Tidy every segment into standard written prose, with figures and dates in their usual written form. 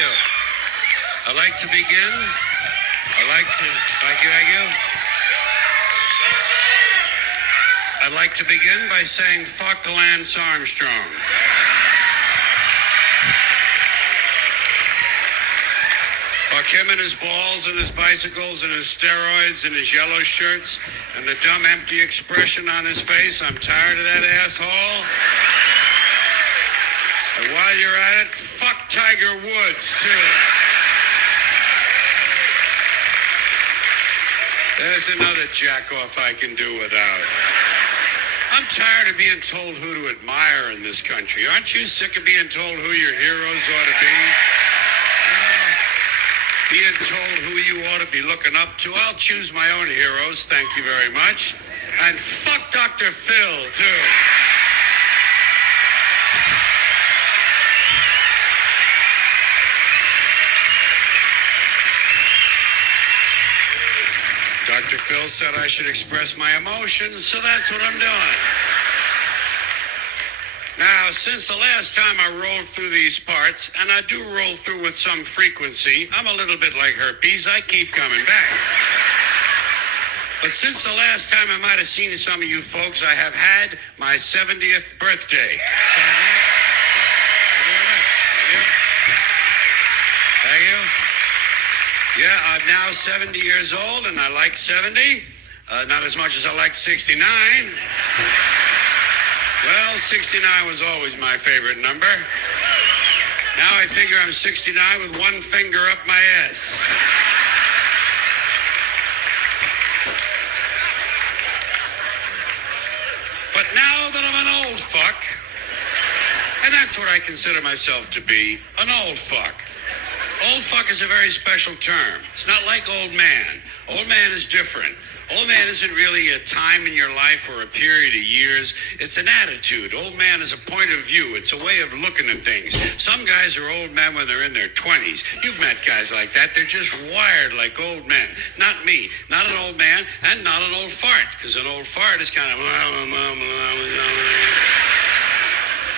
you. I'd like to begin. I'd like to begin by saying fuck Lance Armstrong. Fuck him and his balls and his bicycles and his steroids and his yellow shirts and the dumb empty expression on his face. I'm tired of that asshole. And while you're at it, fuck Tiger Woods, too. There's another jack-off I can do without. I'm tired of being told who to admire in this country. Aren't you sick of being told who your heroes ought to be? Being told who you ought to be looking up to. I'll choose my own heroes, thank you very much. And fuck Dr. Phil, too. Dr. Phil said I should express my emotions, so that's what I'm doing. Now, since the last time I rolled through these parts, and I do roll through with some frequency, I'm a little bit like herpes, I keep coming back. But since the last time I might have seen some of you folks, I have had my 70th birthday. So, thank you. Yeah, I'm now 70 years old, and I like 70. Not as much as I like 69. Well, 69 was always my favorite number. Now I figure I'm 69 with one finger up my ass. But now that I'm an old fuck, and that's what I consider myself to be, an old fuck. Old fuck is a very special term. It's not like old man. Old man is different. Old man isn't really a time in your life or a period of years. It's an attitude. Old man is a point of view. It's a way of looking at things. Some guys are old men when they're in their 20s. You've met guys like that. They're just wired like old men. Not me. Not an old man and not an old fart. Because an old fart is kind of...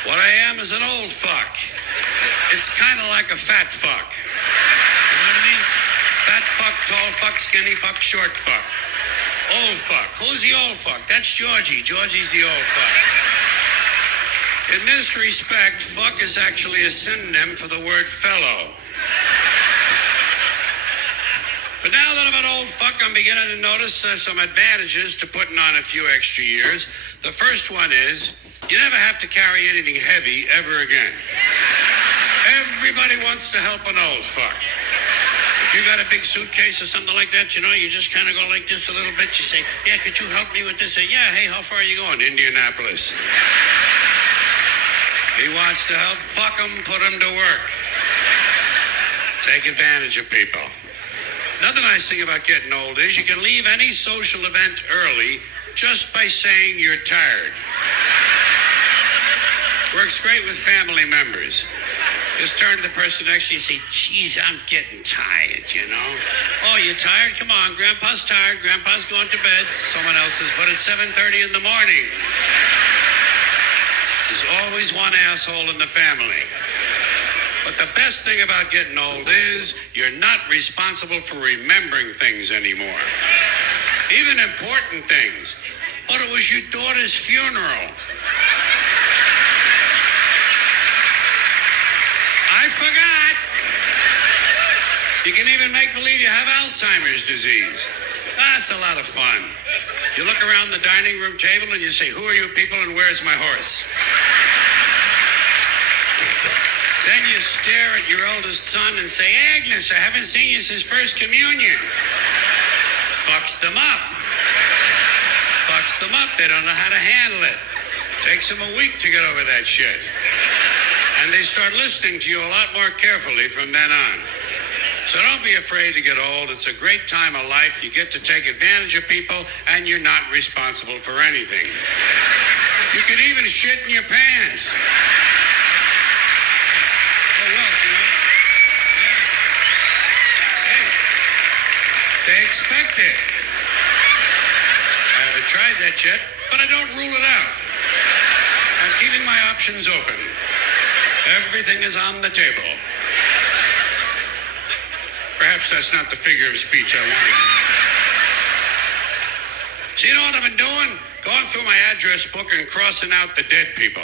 What I am is an old fuck. It's kind of like a fat fuck. You know what I mean? Fat fuck, tall fuck, skinny fuck, short fuck. Old fuck. Who's the old fuck? That's Georgie. Georgie's the old fuck. In this respect, fuck is actually a synonym for the word fellow. But now that I'm an old fuck, I'm beginning to notice some advantages to putting on a few extra years. The first one is, you never have to carry anything heavy ever again. Everybody wants to help an old fuck. If you got a big suitcase or something like that, you know, you just kind of go like this a little bit. You say, yeah, could you help me with this? Say, yeah, hey, how far are you going? Indianapolis. He wants to help. Fuck him, put him to work. Take advantage of people. Another nice thing about getting old is you can leave any social event early just by saying you're tired. Works great with family members. Just turn to the person next to you and say, geez, I'm getting tired, you know? Oh, you tired? Come on, Grandpa's tired. Grandpa's going to bed. Someone else says, but it's 7:30 in the morning. There's always one asshole in the family. But the best thing about getting old is you're not responsible for remembering things anymore. Even important things. But it was your daughter's funeral. I forgot. You can even make believe you have Alzheimer's disease. That's a lot of fun. You look around the dining room table and you say, who are you people and where's my horse? Then you stare at your oldest son and say, Agnes, I haven't seen you since First Communion. Fucks them up. Fucks them up. They don't know how to handle it. Takes them a week to get over that shit. And they start listening to you a lot more carefully from then on. So don't be afraid to get old. It's a great time of life. You get to take advantage of people, and you're not responsible for anything. You can even shit in your pants. Oh, well, you know. Hey, they expect it. I haven't tried that yet, but I don't rule it out. I'm keeping my options open. Everything is on the table. Perhaps that's not the figure of speech I wanted. So you know what I've been doing? Going through my address book and crossing out the dead people.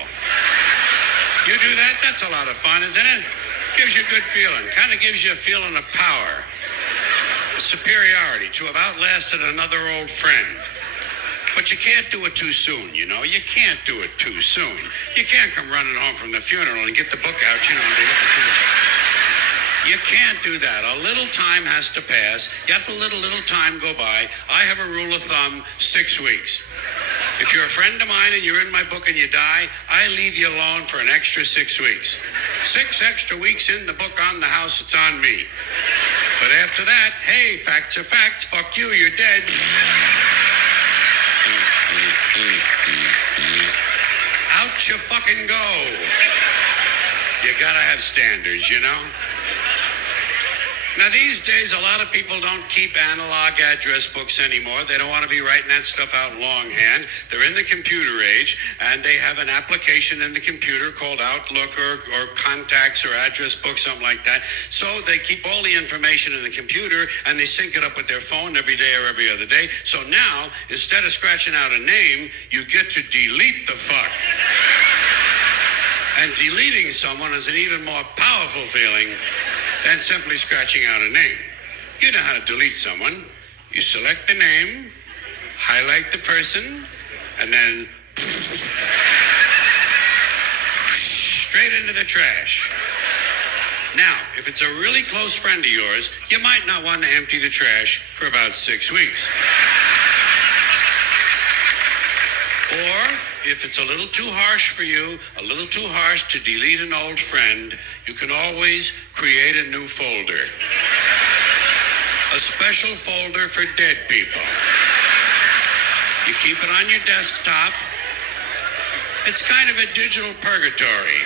You do that? That's a lot of fun, isn't it? Gives you a good feeling. Kind of gives you a feeling of power. A superiority to have outlasted another old friend. But you can't do it too soon, you know? You can't do it too soon. You can't come running home from the funeral and get the book out, you know, you can't do that. A little time has to pass. You have to let a little time go by. I have a rule of thumb, 6 weeks. If you're a friend of mine and you're in my book and you die, I leave you alone for an extra 6 weeks. 6 extra weeks in the book on the house, it's on me. But after that, hey, facts are facts. Fuck you, you're dead. Out you fucking go. You gotta have standards, you know? Now, these days, a lot of people don't keep analog address books anymore. They don't want to be writing that stuff out longhand. They're in the computer age, and they have an application in the computer called Outlook or Contacts or Address Book, something like that. So they keep all the information in the computer, and they sync it up with their phone every day or every other day. So now, instead of scratching out a name, you get to delete the fuck. And deleting someone is an even more powerful feeling than simply scratching out a name. You know how to delete someone. You select the name, highlight the person, and then straight into the trash. Now, if it's a really close friend of yours, you might not want to empty the trash for about 6 weeks. Or, if it's a little too harsh for you, a little too harsh to delete an old friend, you can always create a new folder. A special folder for dead people. You keep it on your desktop. It's kind of a digital purgatory.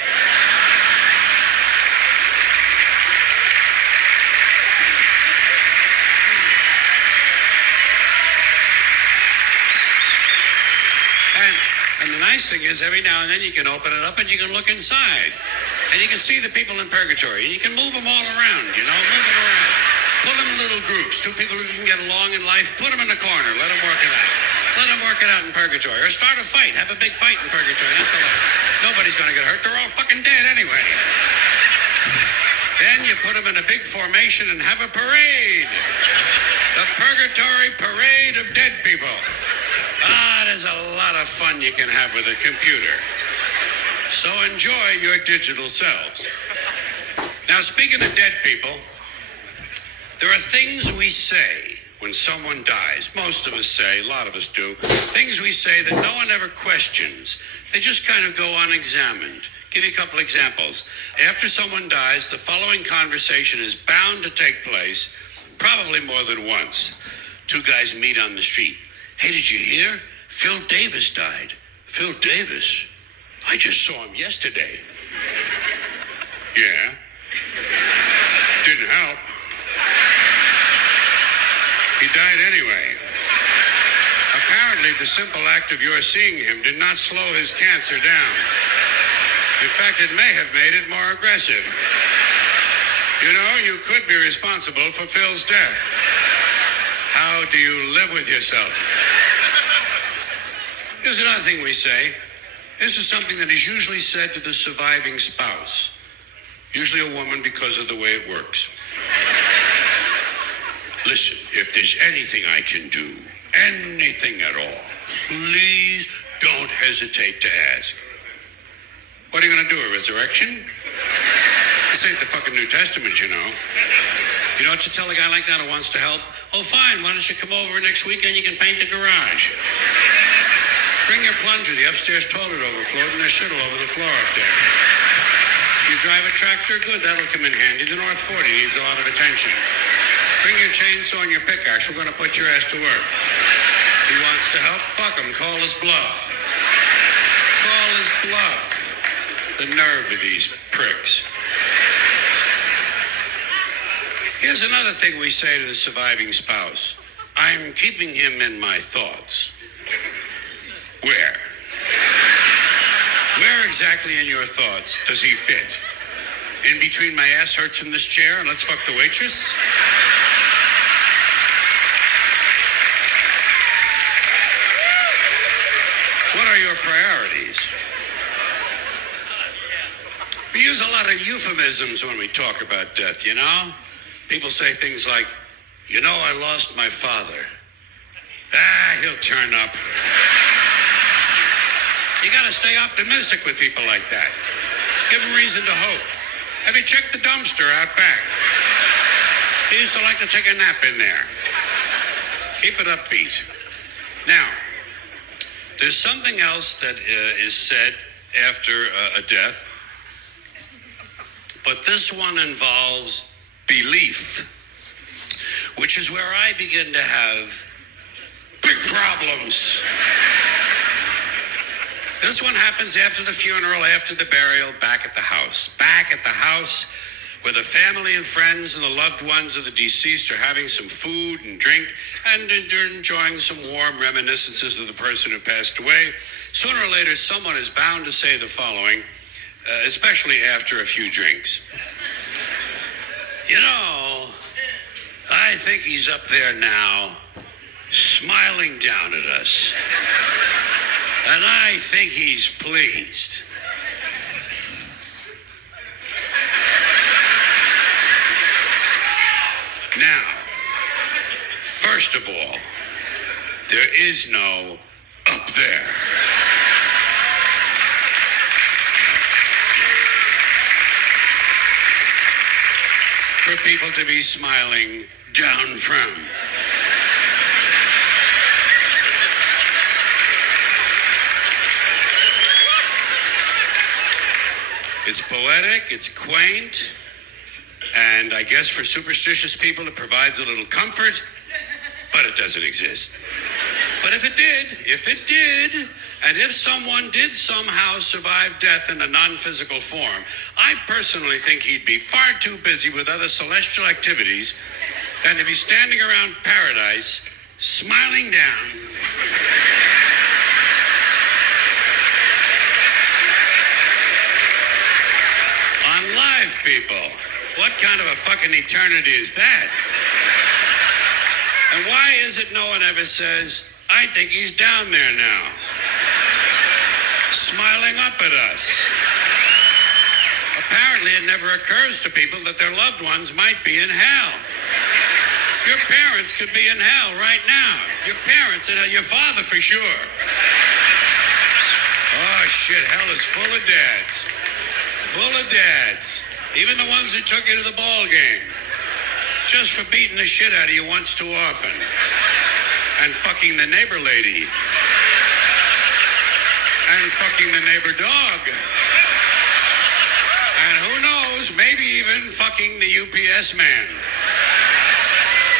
And the nice thing is, every now and then you can open it up and you can look inside. And you can see the people in purgatory. And you can move them all around, you know, move them around. Put them in little groups. 2 people who can get along in life, put them in a corner. Let them work it out. Let them work it out in purgatory. Or start a fight. Have a big fight in purgatory. That's all. Nobody's going to get hurt. They're all fucking dead anyway. Then you put them in a big formation and have a parade. The Purgatory Parade of Dead People. There's a lot of fun you can have with a computer. So enjoy your digital selves. Now, speaking of dead people, there are things we say when someone dies. Most of us say, a lot of us do, things we say that no one ever questions. They just kind of go unexamined. Give you a couple examples. After someone dies, the following conversation is bound to take place, probably more than once. 2 guys meet on the street. Hey, did you hear? Phil Davis died. Phil Davis? I just saw him yesterday. Yeah. Didn't help. He died anyway. Apparently, the simple act of your seeing him did not slow his cancer down. In fact, it may have made it more aggressive. You know, you could be responsible for Phil's death. How do you live with yourself? Here's another thing we say. This is something that is usually said to the surviving spouse. Usually a woman, because of the way it works. Listen, if there's anything I can do, anything at all, please don't hesitate to ask. What are you going to do, a resurrection? This ain't the fucking New Testament, you know. You know what you tell a guy like that who wants to help? Oh, fine, why don't you come over next weekend, you can paint the garage. Bring your plunger, the upstairs toilet overflowed, and there's shit all over the floor up there. You drive a tractor? Good, that'll come in handy. The North 40 needs a lot of attention. Bring your chainsaw and your pickaxe, we're gonna put your ass to work. He wants to help? Fuck him, call his bluff. Call his bluff. The nerve of these pricks. Here's another thing we say to the surviving spouse. I'm keeping him in my thoughts. Where? Where exactly in your thoughts does he fit? In between my ass hurts from this chair and let's fuck the waitress? are your priorities? We use a lot of euphemisms when we talk about death, you know? People say things like, you know, I lost my father. He'll turn up. You gotta stay optimistic with people like that. Give them reason to hope. Have you checked the dumpster out back? He used to like to take a nap in there. Keep it upbeat. Now, there's something else that is said after a death, but this one involves belief, which is where I begin to have big problems. This one happens after the funeral, after the burial, back at the house. Back at the house, where the family and friends and the loved ones of the deceased are having some food and drink, and they're enjoying some warm reminiscences of the person who passed away. Sooner or later, someone is bound to say the following, especially after a few drinks. You know, I think he's up there now, smiling down at us. And I think he's pleased. Now, first of all, there is no up there. For people to be smiling down from. It's poetic, it's quaint, and I guess for superstitious people it provides a little comfort, but it doesn't exist. But if it did, and if someone did somehow survive death in a non-physical form, I personally think he'd be far too busy with other celestial activities than to be standing around paradise, smiling down. On live people. What kind of a fucking eternity is that? And why is it no one ever says, I think he's down there now, smiling up at us? Apparently it never occurs to people that their loved ones might be in hell. Your parents could be in hell right now. Your parents and your father for sure. Oh shit, hell is full of dads. Full of dads. Even the ones who took you to the ball game. Just for beating the shit out of you once too often. And fucking the neighbor lady. And fucking the neighbor dog. And who knows, maybe even fucking the UPS man.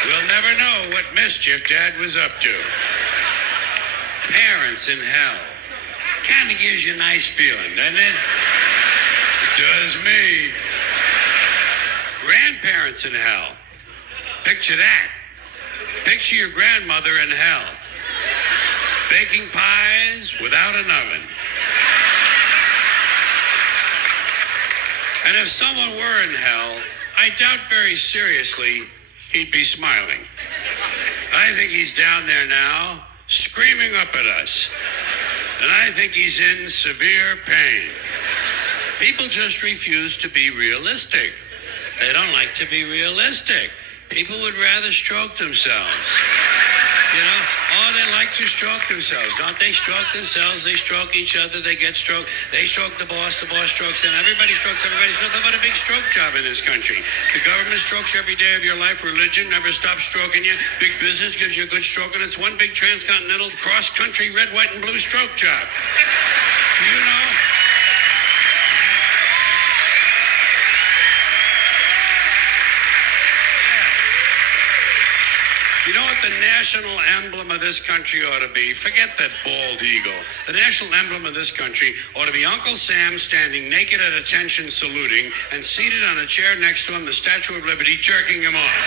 We'll never know what mischief Dad was up to. Parents in hell. Kind of gives you a nice feeling, doesn't it? It does me. Grandparents in hell. Picture that. Picture your grandmother in hell. Baking pies without an oven. And if someone were in hell, I doubt very seriously he'd be smiling. I think he's down there now, screaming up at us. And I think he's in severe pain. People just refuse to be realistic. They don't like to be realistic. People would rather stroke themselves. You know, oh, they like to stroke themselves. Don't they stroke themselves? They stroke each other. They get stroked. They stroke the boss strokes them. Everybody strokes everybody. It's nothing but a big stroke job in this country. The government strokes you every day of your life. Religion never stops stroking you. Big business gives you a good stroke, and it's one big transcontinental cross-country red, white, and blue stroke job. Do you know? You know what the national emblem of this country ought to be? Forget that bald eagle. The national emblem of this country ought to be Uncle Sam standing naked at attention saluting and seated on a chair next to him, the Statue of Liberty, jerking him off.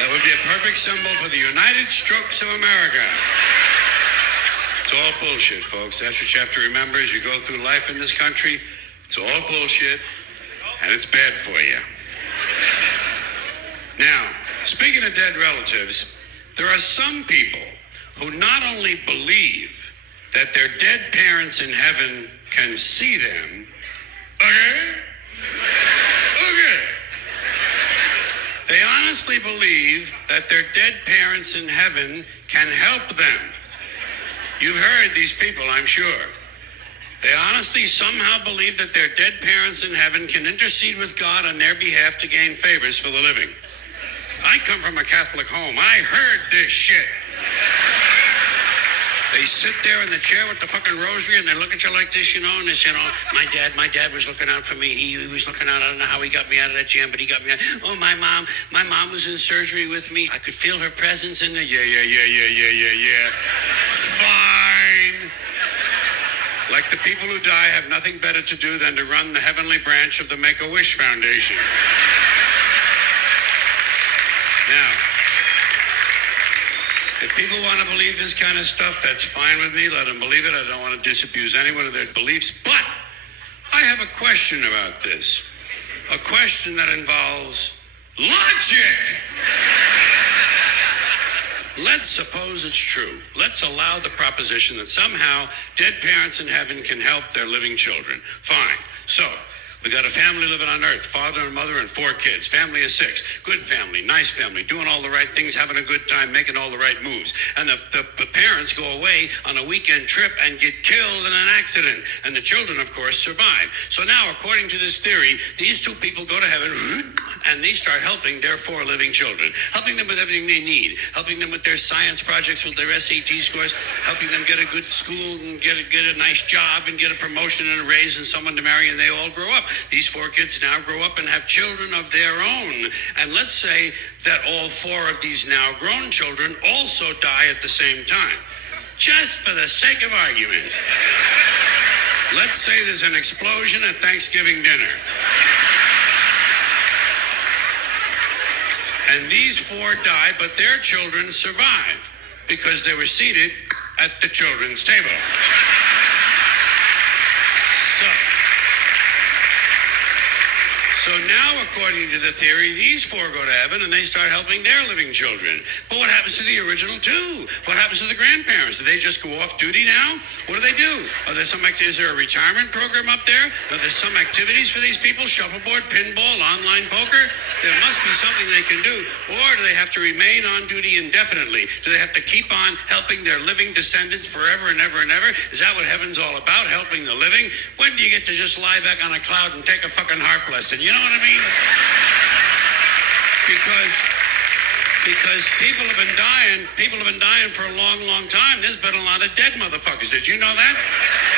That would be a perfect symbol for the United Strokes of America. It's all bullshit, folks. That's what you have to remember as you go through life in this country. It's all bullshit, and it's bad for you. Now, Speaking of dead relatives, there are some people who not only believe that their dead parents in heaven can see them, okay? They honestly believe that their dead parents in heaven can help them. You've heard these people, I'm sure. They honestly somehow believe that their dead parents in heaven can intercede with God on their behalf to gain favors for the living. I come from a Catholic home. I heard this shit. They sit there in the chair with the fucking rosary and they look at you like this, and they say, my dad was looking out for me. He was looking out. I don't know how he got me out of that jam, but he got me out. Oh, my mom was in surgery with me. I could feel her presence in there. Yeah. Fine. Like the people who die have nothing better to do than to run the heavenly branch of the Make-A-Wish Foundation. Now, if people want to believe this kind of stuff, that's fine with me. Let them believe it. I don't want to disabuse anyone of their beliefs. But I have a question about this. A question that involves logic. Let's suppose it's true. Let's allow the proposition that somehow dead parents in heaven can help their living children. Fine. So, we got a family living on earth, father and mother and 4 kids. Family of 6. Good family, nice family, doing all the right things, having a good time, making all the right moves. And the parents go away on a weekend trip and get killed in an accident. And the children, of course, survive. So now, according to this theory, these 2 people go to heaven and they start helping their 4 living children. Helping them with everything they need. Helping them with their science projects, with their SAT scores. Helping them get a good school and get a nice job and get a promotion and a raise and someone to marry, and they all grow up. These 4 kids now grow up and have children of their own. And let's say that all 4 of these now grown children also die at the same time. Just for the sake of argument. Let's say there's an explosion at Thanksgiving dinner. And these 4 die, but their children survive because they were seated at the children's table. So now, according to the theory, these 4 go to heaven and they start helping their living children. But what happens to the original 2? What happens to the grandparents? Do they just go off duty now? What do they do? Is there a retirement program up there? Are there some activities for these people? Shuffleboard, pinball, online poker? There must be something they can do. Or do they have to remain on duty indefinitely? Do they have to keep on helping their living descendants forever and ever and ever? Is that what heaven's all about, helping the living? When do you get to just lie back on a cloud and take a fucking harp lesson? You know what I mean? Because people have been dying for a long, long time. There's been a lot of dead motherfuckers. Did you know that?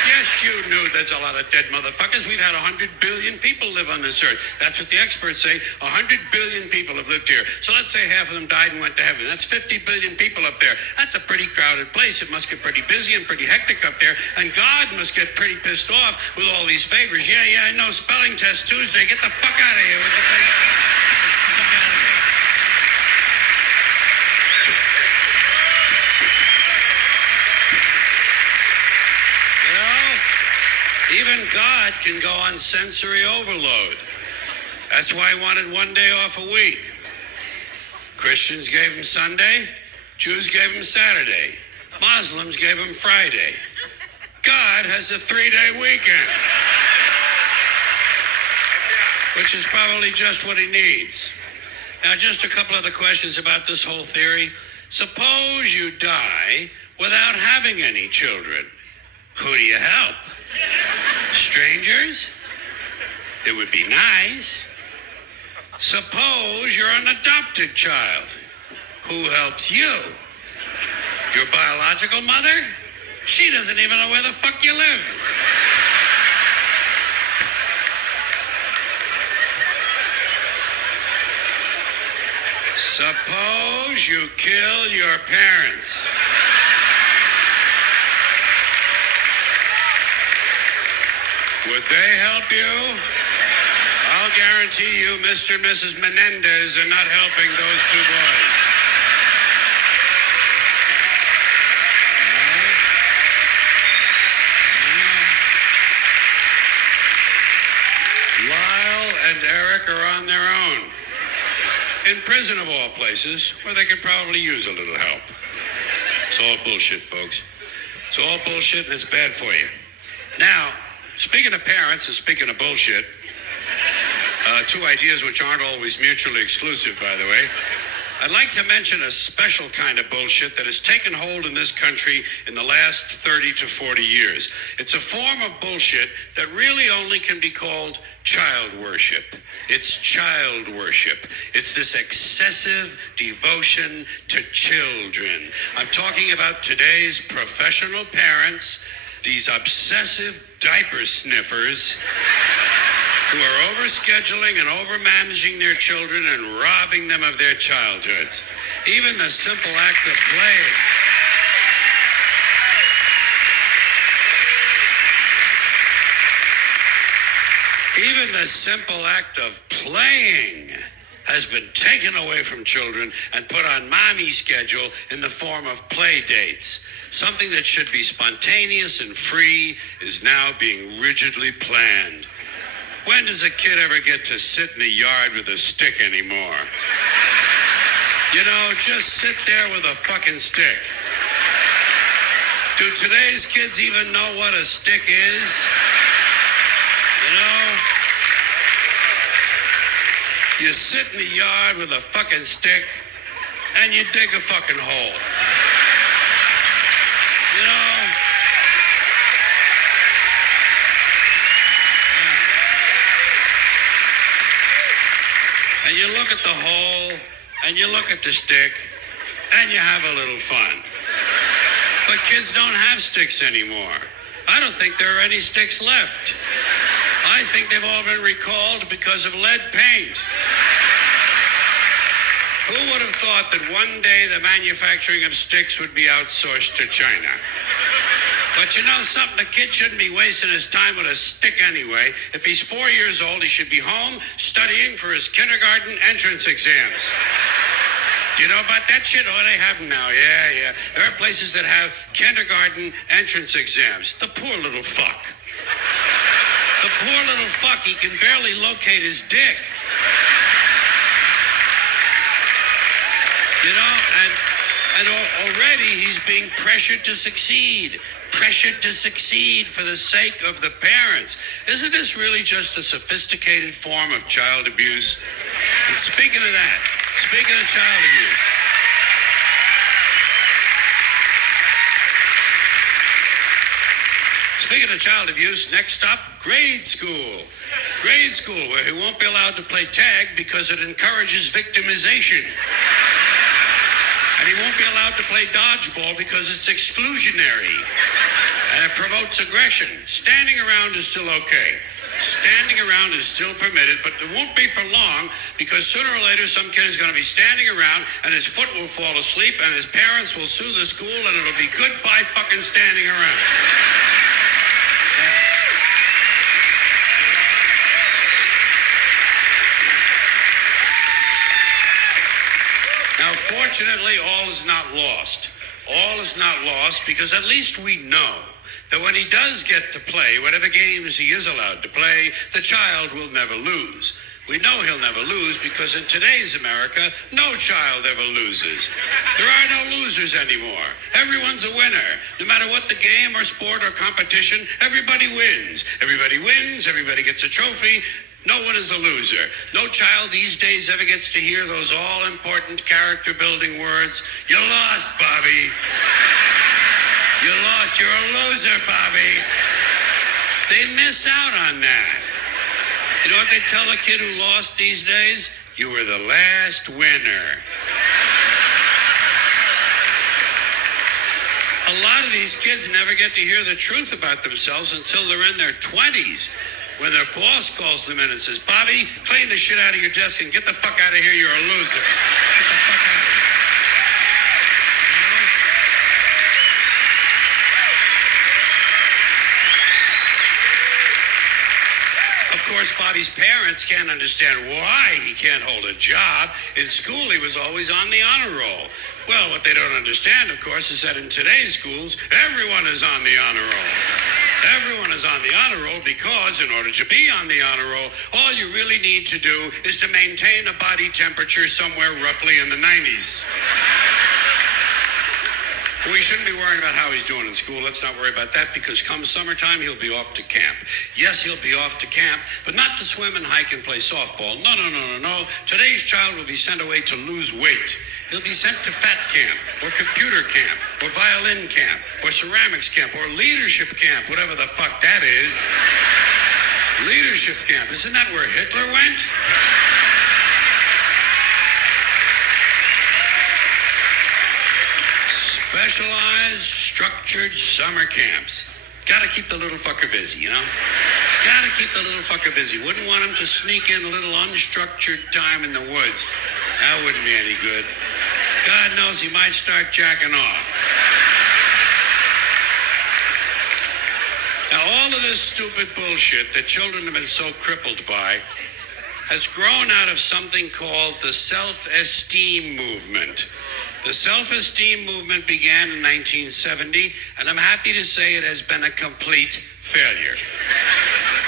Yes, you knew there's a lot of dead motherfuckers. We've had 100 billion people live on this earth. That's what the experts say. 100 billion people have lived here. So let's say half of them died and went to heaven. That's 50 billion people up there. That's a pretty crowded place. It must get pretty busy and pretty hectic up there. And God must get pretty pissed off with all these favors. Yeah, I know. Spelling test Tuesday. Get the fuck out of here with the thing. Even God can go on sensory overload. That's why he wanted 1 day off a week. Christians gave him Sunday. Jews gave him Saturday. Muslims gave him Friday. God has a 3-day weekend, which is probably just what he needs. Now, just a couple other questions about this whole theory. Suppose you die without having any children. Who do you help? Strangers? It would be nice. Suppose you're an adopted child. Who helps you? Your biological mother? She doesn't even know where the fuck you live. Suppose you kill your parents. Would they help you? I'll guarantee you Mr. and Mrs. Menendez are not helping those 2 boys. Lyle and Eric are on their own. in prison of all places, where they could probably use a little help. It's all bullshit, folks. It's all bullshit and it's bad for you. Now, speaking of parents and speaking of bullshit, two ideas which aren't always mutually exclusive, by the way, I'd like to mention a special kind of bullshit that has taken hold in this country in the last 30 to 40 years. It's a form of bullshit that really only can be called child worship. It's child worship. It's this excessive devotion to children. I'm talking about today's professional parents, these obsessive diaper sniffers who are overscheduling and overmanaging their children and robbing them of their childhoods. Even the simple act of playing. Even the simple act of playing has been taken away from children and put on mommy's schedule in the form of play dates. Something that should be spontaneous and free is now being rigidly planned. When does a kid ever get to sit in the yard with a stick anymore? You know, just sit there with a fucking stick. Do today's kids even know what a stick is? You know? You sit in the yard with a fucking stick and you dig a fucking hole. You know? And you look at the hole, and you look at the stick, and you have a little fun. But kids don't have sticks anymore. I don't think there are any sticks left. I think they've all been recalled because of lead paint. Who would have thought that one day the manufacturing of sticks would be outsourced to China? But you know something, a kid shouldn't be wasting his time with a stick anyway. If he's 4 years old, he should be home studying for his kindergarten entrance exams. Do you know about that shit? Oh, they have them now. Yeah. There are places that have kindergarten entrance exams. The poor little fuck. The poor little fuck, he can barely locate his dick. You know, and already he's being pressured to succeed for the sake of the parents. Isn't this really just a sophisticated form of child abuse? And speaking of that, speaking of child abuse, next up, grade school. Grade school, where he won't be allowed to play tag because it encourages victimization. And he won't be allowed to play dodgeball because it's exclusionary. And it promotes aggression. Standing around is still okay. Standing around is still permitted, but it won't be for long because sooner or later some kid is going to be standing around and his foot will fall asleep and his parents will sue the school and it'll be goodbye fucking standing around. Now, fortunately, all is not lost. All is not lost because at least we know that when he does get to play, whatever games he is allowed to play, the child will never lose. We know he'll never lose because in today's America, no child ever loses. There are no losers anymore. Everyone's a winner. No matter what the game or sport or competition, everybody wins. Everybody wins, everybody gets a trophy. No one is a loser. No child these days ever gets to hear those all-important character-building words. You lost, Bobby. You lost. You're a loser, Bobby. They miss out on that. You know what they tell a kid who lost these days? You were the last winner. A lot of these kids never get to hear the truth about themselves until they're in their 20s. When their boss calls them in and says, Bobby, clean the shit out of your desk and get the fuck out of here, you're a loser. Get the fuck out of here. Of course, Bobby's parents can't understand why he can't hold a job. In school, he was always on the honor roll. Well, what they don't understand, of course, is that in today's schools, everyone is on the honor roll. Everyone is on the honor roll because in order to be on the honor roll, all you really need to do is to maintain a body temperature somewhere roughly in the 90s. We shouldn't be worrying about how he's doing in school. Let's not worry about that because come summertime, he'll be off to camp. Yes, he'll be off to camp, but not to swim and hike and play softball. No. Today's child will be sent away to lose weight. He'll be sent to fat camp or computer camp or violin camp or ceramics camp or leadership camp, whatever the fuck that is. Leadership camp. Isn't that where Hitler went? Specialized, structured summer camps. Gotta keep the little fucker busy, you know? Gotta keep the little fucker busy. Wouldn't want him to sneak in a little unstructured time in the woods. That wouldn't be any good. God knows he might start jacking off. Now, all of this stupid bullshit that children have been so crippled by has grown out of something called the self-esteem movement. The self-esteem movement began in 1970, and I'm happy to say it has been a complete failure.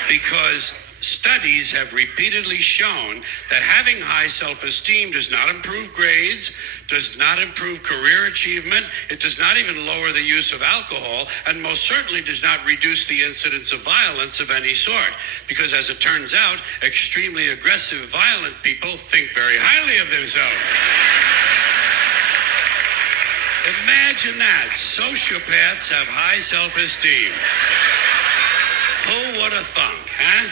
Because studies have repeatedly shown that having high self-esteem does not improve grades, does not improve career achievement, it does not even lower the use of alcohol, and most certainly does not reduce the incidence of violence of any sort. Because as it turns out, extremely aggressive, violent people think very highly of themselves. Imagine that. Sociopaths have high self-esteem. Who would have thunk, huh?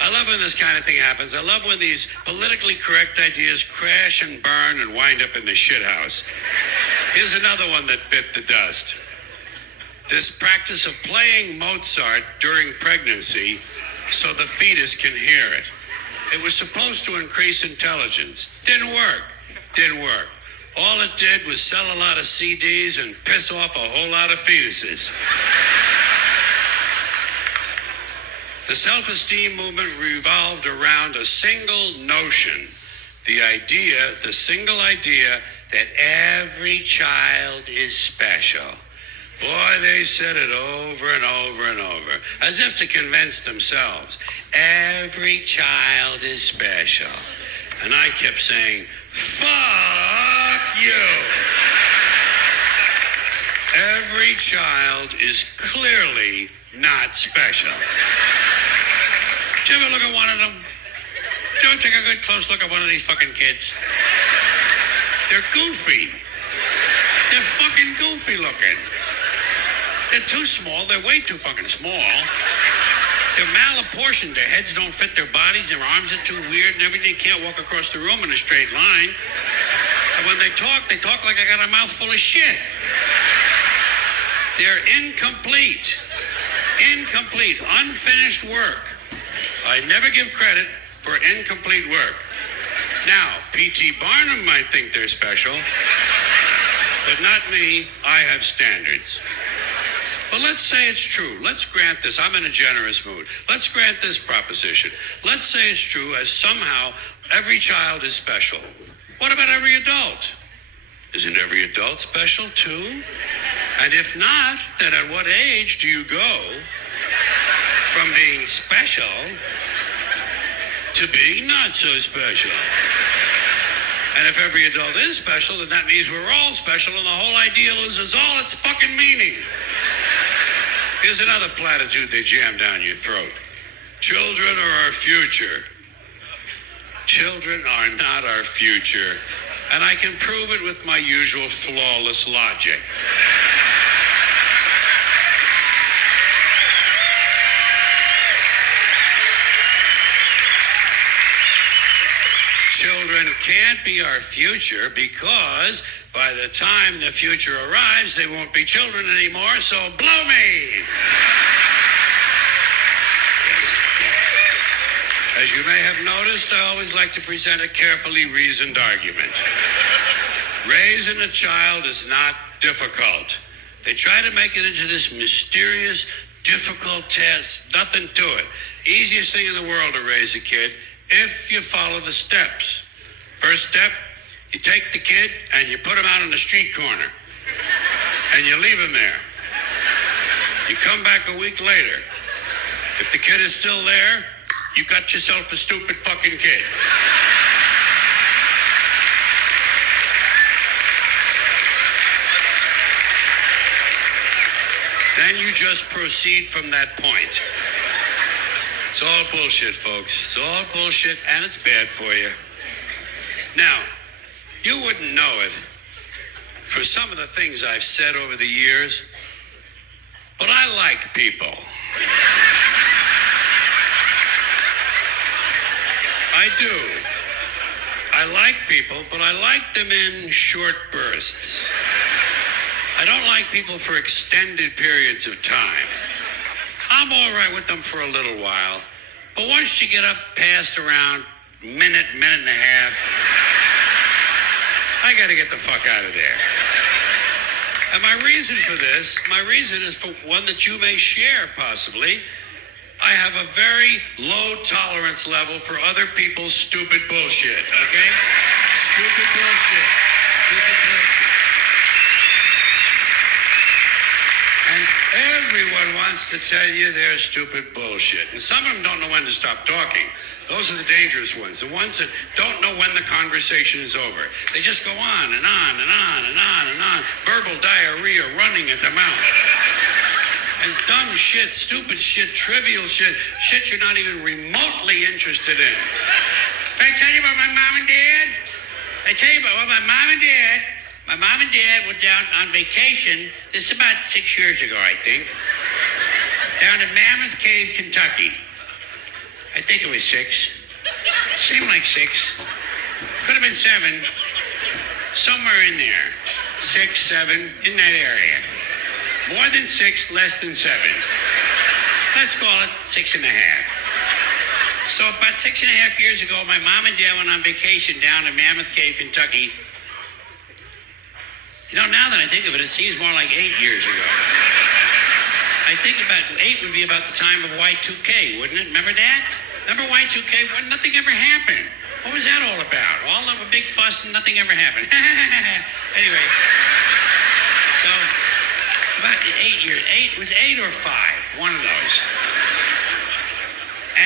I love when this kind of thing happens. I love when these politically correct ideas crash and burn and wind up in the shithouse. Here's another one that bit the dust. This practice of playing Mozart during pregnancy so the fetus can hear it. It was supposed to increase intelligence. Didn't work. All it did was sell a lot of CDs and piss off a whole lot of fetuses. The self-esteem movement revolved around a single notion, the single idea that every child is special. Boy, they said it over and over and over, as if to convince themselves. Every child is special. And I kept saying, fuck you. Every child is clearly not special. Did you ever look at one of them? Did you ever take a good close look at one of these fucking kids? They're goofy. They're fucking goofy looking. They're too small. They're way too fucking small. They're malapportioned. Their heads don't fit their bodies. Their arms are too weird and everything. Can't walk across the room in a straight line. And when they talk like I got a mouthful of shit. They're incomplete. Unfinished work. I never give credit for incomplete work. Now, P.T. Barnum might think they're special, but not me. I have standards. But let's say it's true. Let's grant this. I'm in a generous mood. Let's grant this proposition. Let's say it's true as somehow every child is special. What about every adult? Isn't every adult special too? And if not, then at what age do you go from being special to being not so special? And if every adult is special, then that means we're all special and the whole ideal is all its fucking meaning. Here's another platitude they jam down your throat. Children are our future. Children are not our future. And I can prove it with my usual flawless logic. Children can't be our future because by the time the future arrives, they won't be children anymore, so blow me! As you may have noticed, I always like to present a carefully reasoned argument. Raising a child is not difficult. They try to make it into this mysterious, difficult test. Nothing to it. Easiest thing in the world to raise a kid if you follow the steps. First step, you take the kid and you put him out on the street corner. And you leave him there. You come back a week later. If the kid is still there, you got yourself a stupid fucking kid. Then you just proceed from that point. It's all bullshit, folks. It's all bullshit, and it's bad for you. Now, you wouldn't know it for some of the things I've said over the years, but I like people. I do. I like people, but I like them in short bursts. I don't like people for extended periods of time. I'm all right with them for a little while, but once you get up past around minute and a half, I gotta get the fuck out of there. And my reason for this, is for one that you may share possibly. I have a very low tolerance level for other people's stupid bullshit, okay? Stupid bullshit. Stupid bullshit. And everyone wants to tell you their stupid bullshit. And some of them don't know when to stop talking. Those are the dangerous ones. The ones that don't know when the conversation is over. They just go on and on and on and on and on. Verbal diarrhea running at the mouth. And dumb shit, stupid shit, trivial shit, shit you're not even remotely interested in. Can I tell you about my mom and dad? I tell you about my mom and dad. My mom and dad were down on vacation. This is about 6 years ago, I think. Down in Mammoth Cave, Kentucky. I think it was 6. Seemed like 6. Could have been 7. Somewhere in there. 6, 7, in that area. More than 6, less than 7. Let's call it 6.5. So about 6.5 years ago, my mom and dad went on vacation down in Mammoth Cave, Kentucky. You know, now that I think of it, it seems more like 8 years ago. I think about 8 would be about the time of Y2K, wouldn't it? Remember that? Remember Y2K? When nothing ever happened. What was that all about? All of a big fuss and nothing ever happened. Anyway, so about 8 years. 8 was 8 or 5, one of those.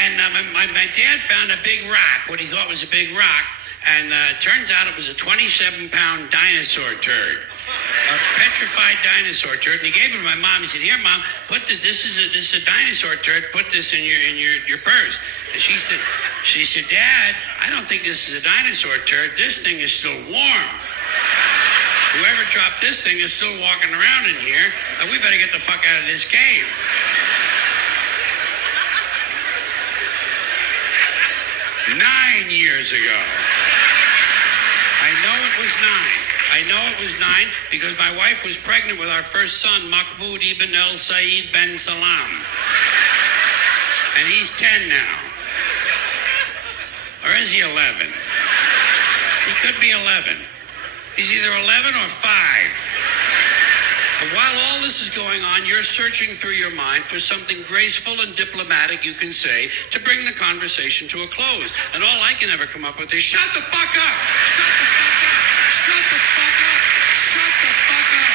And my dad found a big rock, what he thought was a big rock, and turns out it was a 27-pound dinosaur turd. A petrified dinosaur turd, and he gave it to my mom. He said, "Here, Mom, put this. This is a dinosaur turd. Put this in your purse." And she said, "Dad, I don't think this is a dinosaur turd. This thing is still warm. Whoever dropped this thing is still walking around in here, and we better get the fuck out of this cave." Nine years ago. I know it was 9. I know it was 9 because my wife was pregnant with our first son, Mahmoud ibn el-Said ben Salam. And he's 10 now. Or is he 11? He could be 11. He's either 11 or 5. But while all this is going on, you're searching through your mind for something graceful and diplomatic you can say to bring the conversation to a close. And all I can ever come up with is, shut the fuck up! Shut the fuck up! Shut the fuck up! Shut the fuck up!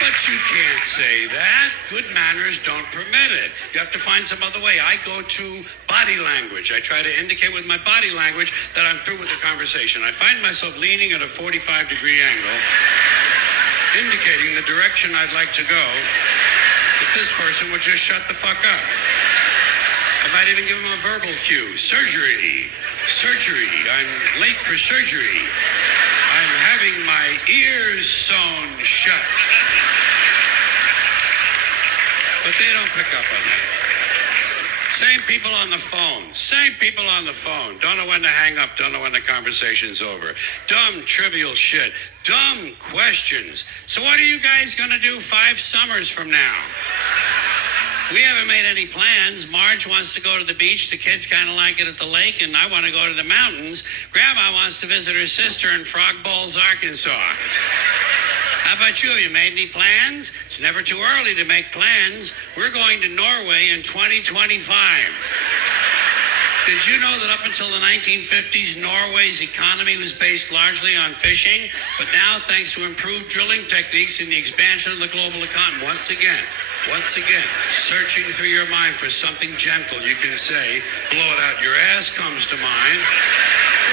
But you can't say that. Good manners don't permit it. You have to find some other way. I go to body language. I try to indicate with my body language that I'm through with the conversation. I find myself leaning at a 45-degree angle, indicating the direction I'd like to go. If this person would just shut the fuck up. I might even give him a verbal cue. Surgery. Surgery. I'm late for surgery. I'm having my ears sewn shut. But they don't pick up on that. Same people on the phone. Same people on the phone. Don't know when to hang up. Don't know when the conversation's over. Dumb, trivial shit. Dumb questions. So what are you guys going to do 5 summers from now? We haven't made any plans. Marge wants to go to the beach. The kids kind of like it at the lake, and I want to go to the mountains. Grandma wants to visit her sister in Frog Balls, Arkansas. How about you? Have you made any plans? It's never too early to make plans. We're going to Norway in 2025. Did you know that up until the 1950s, Norway's economy was based largely on fishing? But now, thanks to improved drilling techniques and the expansion of the global economy, once again, searching through your mind for something gentle you can say, blow it out your ass comes to mind,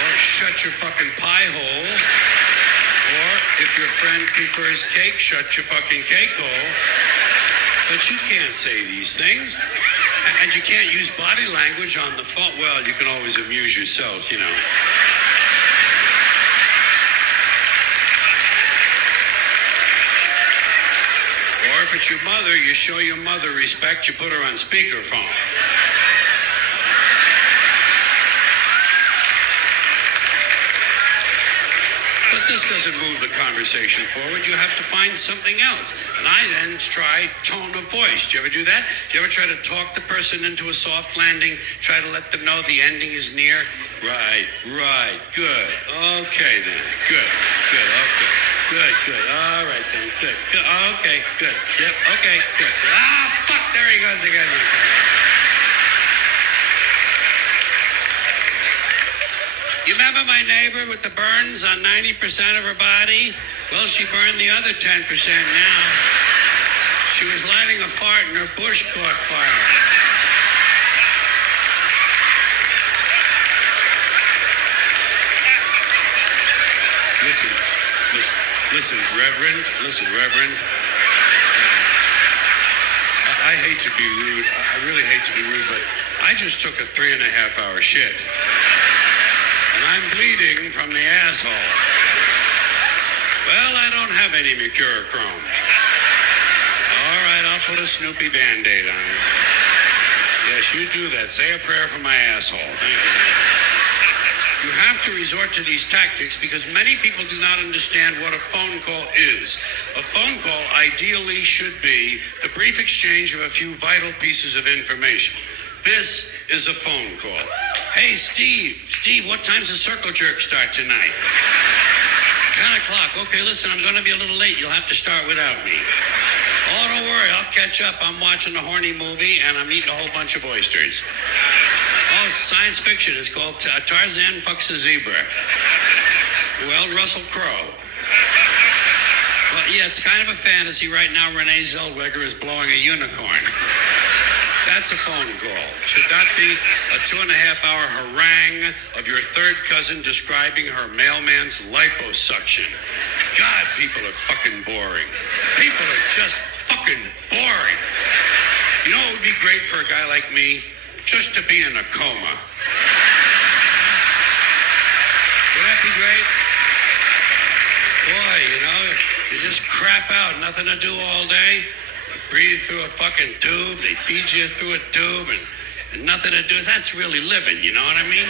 or shut your fucking pie hole, or if your friend prefers cake, shut your fucking cake hole. But you can't say these things. And you can't use body language on the phone. Well, you can always amuse yourselves, you know. Or if it's your mother, you show your mother respect, you put her on speakerphone. But this doesn't move the conversation forward. You have to find something else. And I then try tone of voice. Do you ever do that? Do you ever try to talk the person into a soft landing? Try to let them know the ending is near? Right, good. Okay then, good, okay. Good. All right then, good. Okay, good. Yep, okay, good. Ah, fuck, there he goes again. You remember my neighbor with the burns on 90% of her body? Well, she burned the other 10% now. She was lighting a fart and her bush caught fire. Listen, Reverend. I hate to be rude. I really hate to be rude, but I just took a 3.5-hour shit. And I'm bleeding from the asshole. Well, I don't have any mercurochrome. All right, I'll put a Snoopy Band-Aid on it. Yes, you do that. Say a prayer for my asshole. Thank you. You have to resort to these tactics because many people do not understand what a phone call is. A phone call ideally should be the brief exchange of a few vital pieces of information. This is a phone call. Hey, Steve, what time's the circle jerk start tonight? 10 o'clock. Okay, listen, I'm going to be a little late. You'll have to start without me. Oh, don't worry, I'll catch up. I'm watching a horny movie and I'm eating a whole bunch of oysters. Oh, it's science fiction. It's called Tarzan Fucks a Zebra. Well, Russell Crowe. Well, yeah, it's kind of a fantasy. Right now, Renee Zellweger is blowing a unicorn. That's a phone call. Should not be a 2.5-hour harangue of your third cousin describing her mailman's liposuction. God, people are fucking boring. People are just fucking boring. You know what would be great for a guy like me? Just to be in a coma. Would that be great? Boy, you know, you just crap out, nothing to do all day. Breathe through a fucking tube, they feed you through a tube, and nothing to do. That's really living, you know what I mean?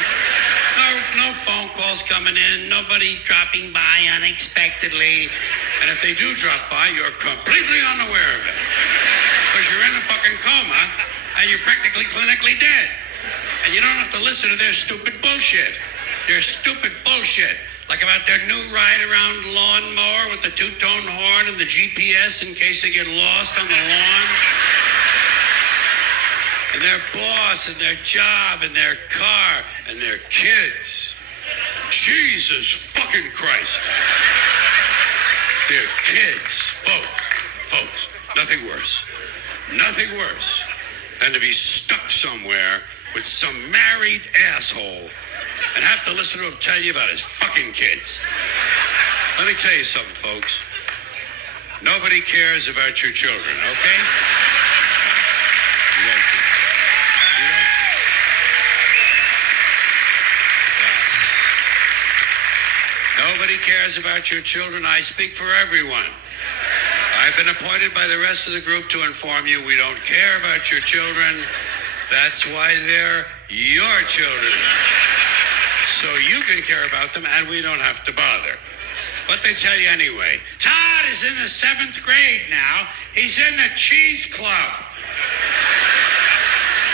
No phone calls coming in, nobody dropping by unexpectedly. And if they do drop by, you're completely unaware of it. Because you're in a fucking coma, and you're practically clinically dead. And you don't have to listen to their stupid bullshit. Their stupid bullshit. Like about their new ride-around lawnmower with the two-tone horn and the GPS in case they get lost on the lawn. And their boss and their job and their car and their kids. Jesus fucking Christ. Their kids. Folks, nothing worse than to be stuck somewhere with some married asshole and have to listen to him tell you about his fucking kids. Let me tell you something, folks. Nobody cares about your children, okay? Nobody cares about your children. I speak for everyone. I've been appointed by the rest of the group to inform you we don't care about your children. That's why they're your children. So you can care about them and we don't have to bother. But they tell you anyway. Todd is in the 7th grade now. He's in the cheese club.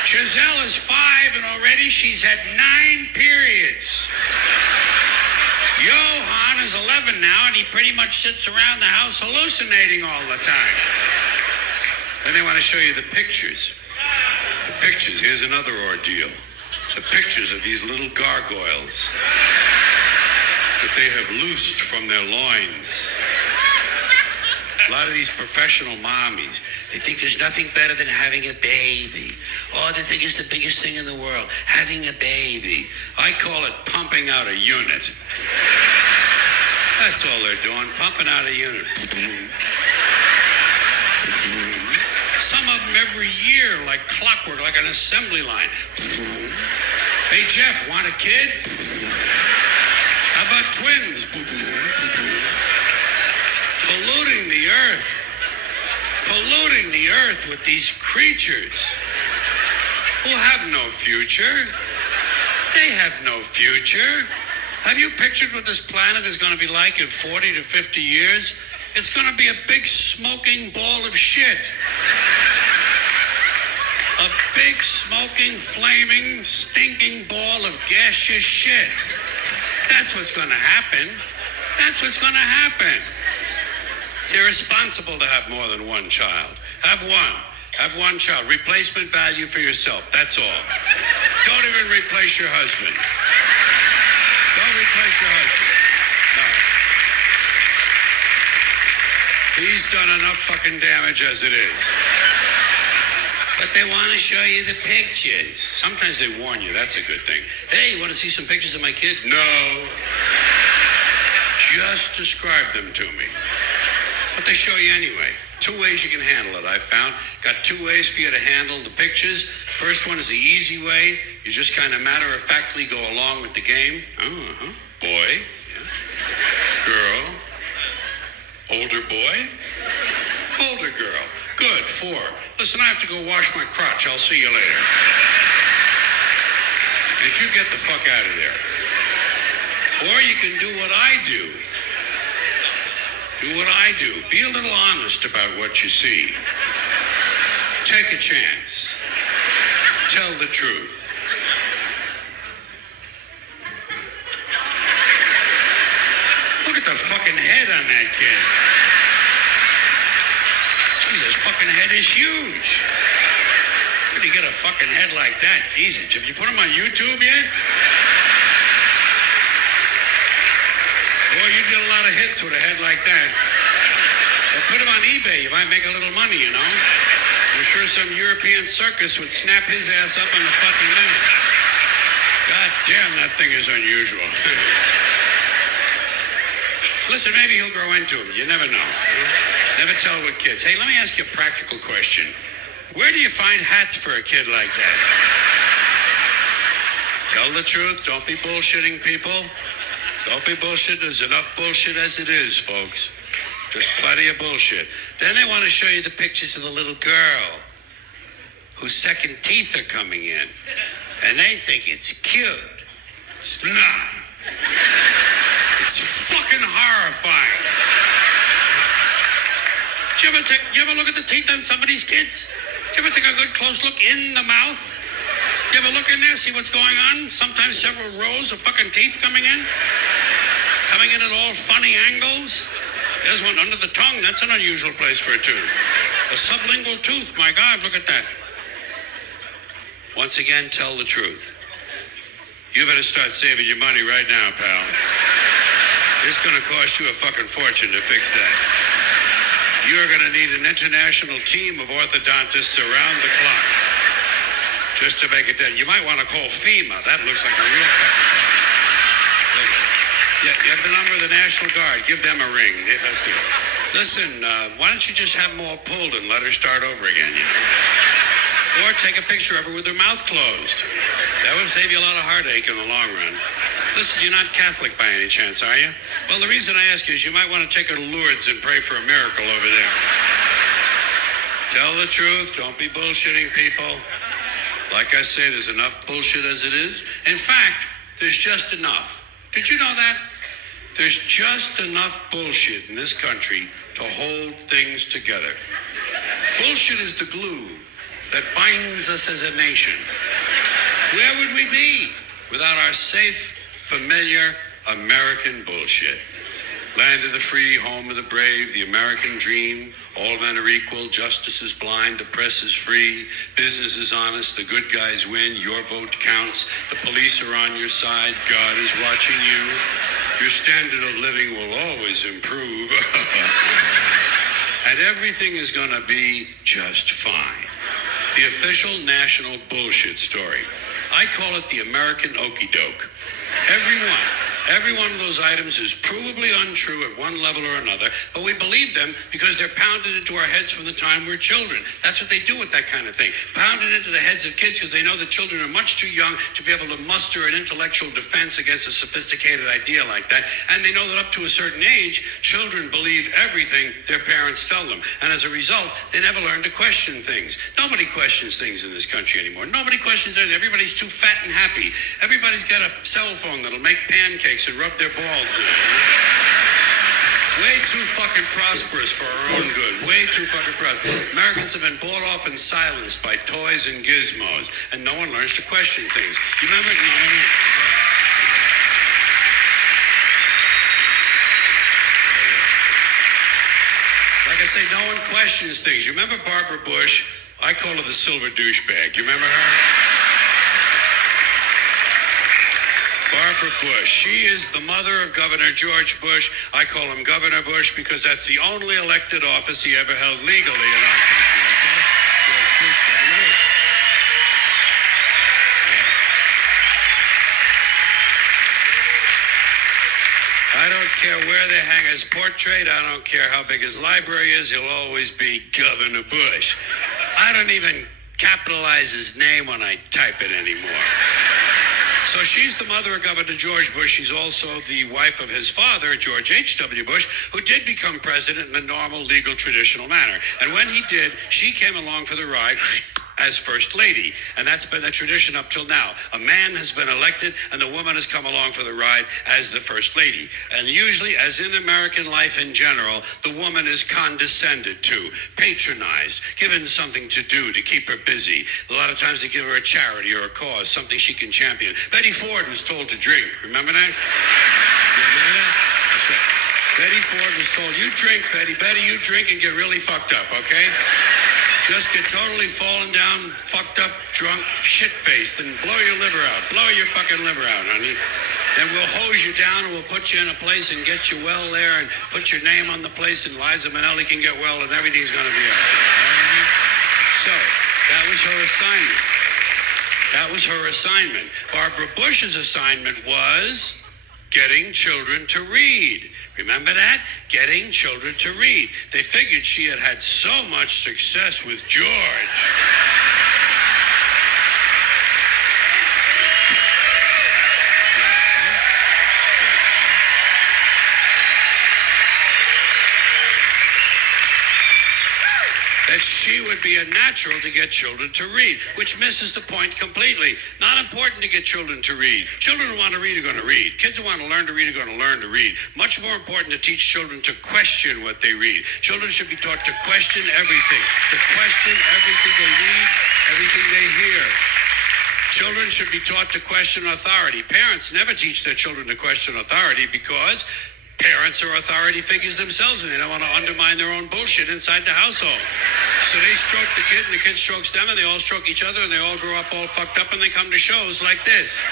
Giselle is 5 and already she's had 9 periods. Johan is 11 now and he pretty much sits around the house hallucinating all the time. Then they want to show you the pictures. The pictures, here's another ordeal. the pictures of these little gargoyles that they have loosed from their loins. A lot of these professional mommies, they think there's nothing better than having a baby. Oh, they think it's the biggest thing in the world, having a baby. I call it pumping out a unit. That's all they're doing, pumping out a unit. Some of them every year, like clockwork, like an assembly line. Hey, Jeff, want a kid? How about twins? Polluting the earth. Polluting the earth with these creatures who have no future. They have no future. Have you pictured what this planet is going to be like in 40 to 50 years? It's going to be a big smoking ball of shit. A big smoking, flaming, stinking ball of gaseous shit. That's what's going to happen. That's what's going to happen. It's irresponsible to have more than one child. Have one. Have one child. Replacement value for yourself. That's all. Don't even replace your husband. Don't replace your husband. No. He's done enough fucking damage as it is. But they want to show you the pictures. Sometimes they warn you. That's a good thing. Hey, you want to see some pictures of my kid? No. Just describe them to me. But they show you anyway. 2 ways you can handle it, I've found. Got 2 ways for you to handle the pictures. First one is the easy way. You just kind of matter-of-factly go along with the game. Boy. Yeah. Girl. Older boy. Older girl. Good. 4. Listen, I have to go wash my crotch. I'll see you later. And you get the fuck out of there. Or you can do what I do. Do what I do. Be a little honest about what you see. Take a chance. Tell the truth. Look at the fucking head on that kid. Jesus, his fucking head is huge. How do you get a fucking head like that? Jesus, have you put him on YouTube yet? Boy, you did a lot of hits with a head like that. Well, put him on eBay. You might make a little money, you know. I'm sure some European circus would snap his ass up on the fucking limit. God damn, that thing is unusual. Listen, maybe he'll grow into him. You never know. Never tell with kids. Hey, let me ask you a practical question. Where do you find hats for a kid like that? Tell the truth. Don't be bullshitting people. Don't be bullshit. There's enough bullshit as it is, folks. Just plenty of bullshit. Then they want to show you the pictures of the little girl whose second teeth are coming in. And they think it's cute. It's not. It's fucking horrifying. Do you ever look at the teeth on some of these kids? Do you ever take a good close look in the mouth? You ever look in there, see what's going on? Sometimes several rows of fucking teeth coming in. Coming in at all funny angles. There's one under the tongue. That's an unusual place for a tooth. A sublingual tooth. My God, look at that. Once again, tell the truth. You better start saving your money right now, pal. It's going to cost you a fucking fortune to fix that. You're going to need an international team of orthodontists around the clock just to make it done. You might want to call FEMA. That looks like a real fucking problem. Yeah, you have the number of the National Guard. Give them a ring. That's good. Listen, why don't you just have them all pulled and let her start over again, you know? Or take a picture of her with her mouth closed. That would save you a lot of heartache in the long run. Listen, you're not Catholic by any chance, are you? Well, the reason I ask you is you might want to take her to Lourdes and pray for a miracle over there. Tell the truth. Don't be bullshitting people. Like I say, there's enough bullshit as it is. In fact, there's just enough. Did you know that? There's just enough bullshit in this country to hold things together. Bullshit is the glue that binds us as a nation. Where would we be without our safe, familiar American bullshit? Land of the free, home of the brave, the American dream. All men are equal, justice is blind, the press is free, business is honest, the good guys win, your vote counts, the police are on your side, God is watching you. Your standard of living will always improve. And everything is going to be just fine. The official national bullshit story. I call it the American okey doke. Every one of those items is provably untrue at one level or another, but we believe them because they're pounded into our heads from the time we're children. That's what they do with that kind of thing. Pounded into the heads of kids because they know that children are much too young to be able to muster an intellectual defense against a sophisticated idea like that. And they know that up to a certain age, children believe everything their parents tell them. And as a result, they never learn to question things. Nobody questions things in this country anymore. Nobody questions anything. Everybody's too fat and happy. Everybody's got a cell phone that'll make pancakes and rub their balls now. Way too fucking prosperous for our own good. Way too fucking prosperous. Americans have been bought off and silenced by toys and gizmos, and no one learns to question things. You remember? Like I say, no one questions things. You remember Barbara Bush? I call her the silver douchebag. You remember her? Barbara Bush. She is the mother of Governor George Bush. I call him Governor Bush because that's the only elected office he ever held legally in our country. Okay? George Bush, I don't care where they hang his portrait. I don't care how big his library is. He'll always be Governor Bush. I don't even capitalize his name when I type it anymore. So she's the mother of Governor George Bush. She's also the wife of his father, George H.W. Bush, who did become president in the normal, legal, traditional manner. And when he did, she came along for the ride as First Lady. And that's been the tradition up till now. A man has been elected, and the woman has come along for the ride as the First Lady. And usually, as in American life in general, the woman is condescended to, patronized, given something to do to keep her busy. A lot of times they give her a charity or a cause, something she can champion. Betty Ford was told to drink. Remember that? Remember that? That's right. Betty Ford was told, you drink, Betty. Betty, you drink and get really fucked up, okay? Just get totally fallen down, fucked up, drunk, shit-faced, and blow your liver out. Blow your fucking liver out, honey. Then we'll hose you down and we'll put you in a place and get you well there and put your name on the place, and Liza Minnelli can get well and everything's going to be all right. So, that was her assignment. That was her assignment. Barbara Bush's assignment was getting children to read. Remember that? Getting children to read. They figured she had had so much success with George. That she would be a natural to get children to read, which misses the point completely. Not important to get children to read. Children who want to read are going to read. Kids who want to learn to read are going to learn to read. Much more important to teach children to question what they read. Children should be taught to question everything, to question everything they read, everything they hear. Children should be taught to question authority. Parents never teach their children to question authority because parents are authority figures themselves, and they don't want to undermine their own bullshit inside the household. So they stroke the kid, and the kid strokes them, and they all stroke each other, and they all grow up all fucked up, and they come to shows like this.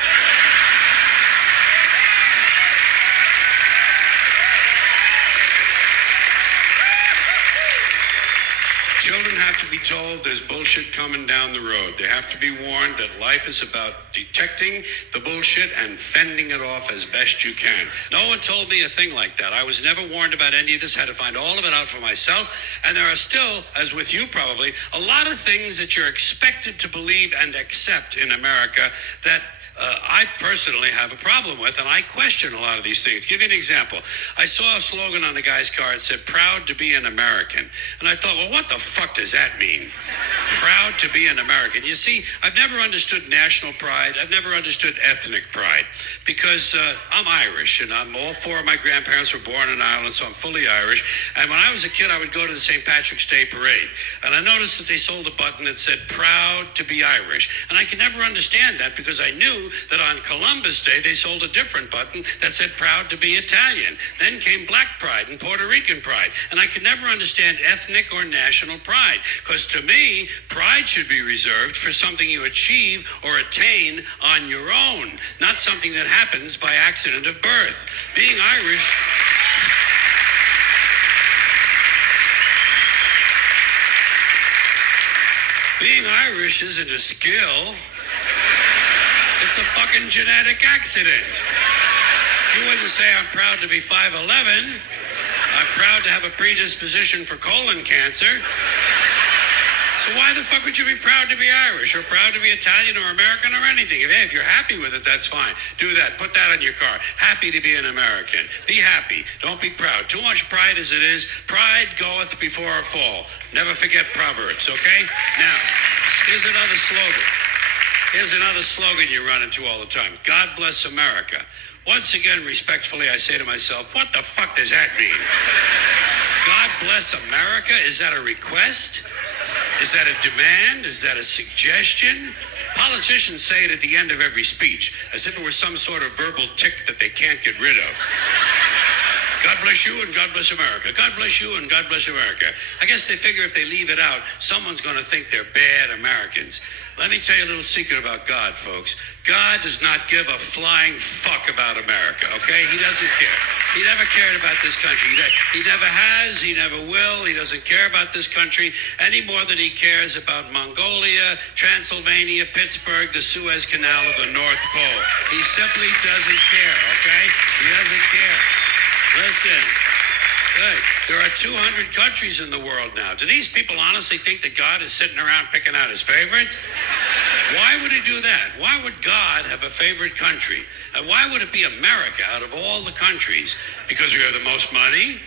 Children have to be told there's bullshit coming down the road. They have to be warned that life is about detecting the bullshit and fending it off as best you can. No one told me a thing like that. I was never warned about any of this, had to find all of it out for myself. And there are still, as with you probably, a lot of things that you're expected to believe and accept in America that I personally have a problem with, and I question a lot of these things. Give you an example. I saw a slogan on the guy's car. It said, proud to be an American. And I thought, well, what the fuck does that mean? Proud to be an American. You see, I've never understood national pride. I've never understood ethnic pride because I'm Irish, and all four of my grandparents were born in Ireland, so I'm fully Irish. And when I was a kid, I would go to the St. Patrick's Day parade, and I noticed that they sold a button that said, proud to be Irish. And I could never understand that because I knew knew that on Columbus Day they sold a different button that said proud to be Italian. Then came Black Pride and Puerto Rican pride. And I could never understand ethnic or national pride, because to me, pride should be reserved for something you achieve or attain on your own, not something that happens by accident of birth. Being Irish... Being Irish isn't a skill. It's a fucking genetic accident. You wouldn't say I'm proud to be 5'11". I'm proud to have a predisposition for colon cancer. So why the fuck would you be proud to be Irish or proud to be Italian or American or anything? If you're happy with it, that's fine. Do that. Put that on your car. Happy to be an American. Be happy. Don't be proud. Too much pride as it is. Pride goeth before a fall. Never forget Proverbs, okay? Now, here's another slogan. Here's another slogan you run into all the time. God bless America. Once again, respectfully, I say to myself, what the fuck does that mean? God bless America? Is that a request? Is that a demand? Is that a suggestion? Politicians say it at the end of every speech, as if it were some sort of verbal tick that they can't get rid of. God bless you and God bless America. God bless you and God bless America. I guess they figure if they leave it out, someone's going to think they're bad Americans. Let me tell you a little secret about God, folks. God does not give a flying fuck about America, okay? He doesn't care. He never cared about this country. He never has. He never will. He doesn't care about this country any more than he cares about Mongolia, Transylvania, Pittsburgh, the Suez Canal, or the North Pole. He simply doesn't care, okay? He doesn't care. Listen, hey, there are 200 countries in the world now. Do these people honestly think that God is sitting around picking out his favorites? Why would he do that? Why would God have a favorite country? And why would it be America out of all the countries? Because we have the most money?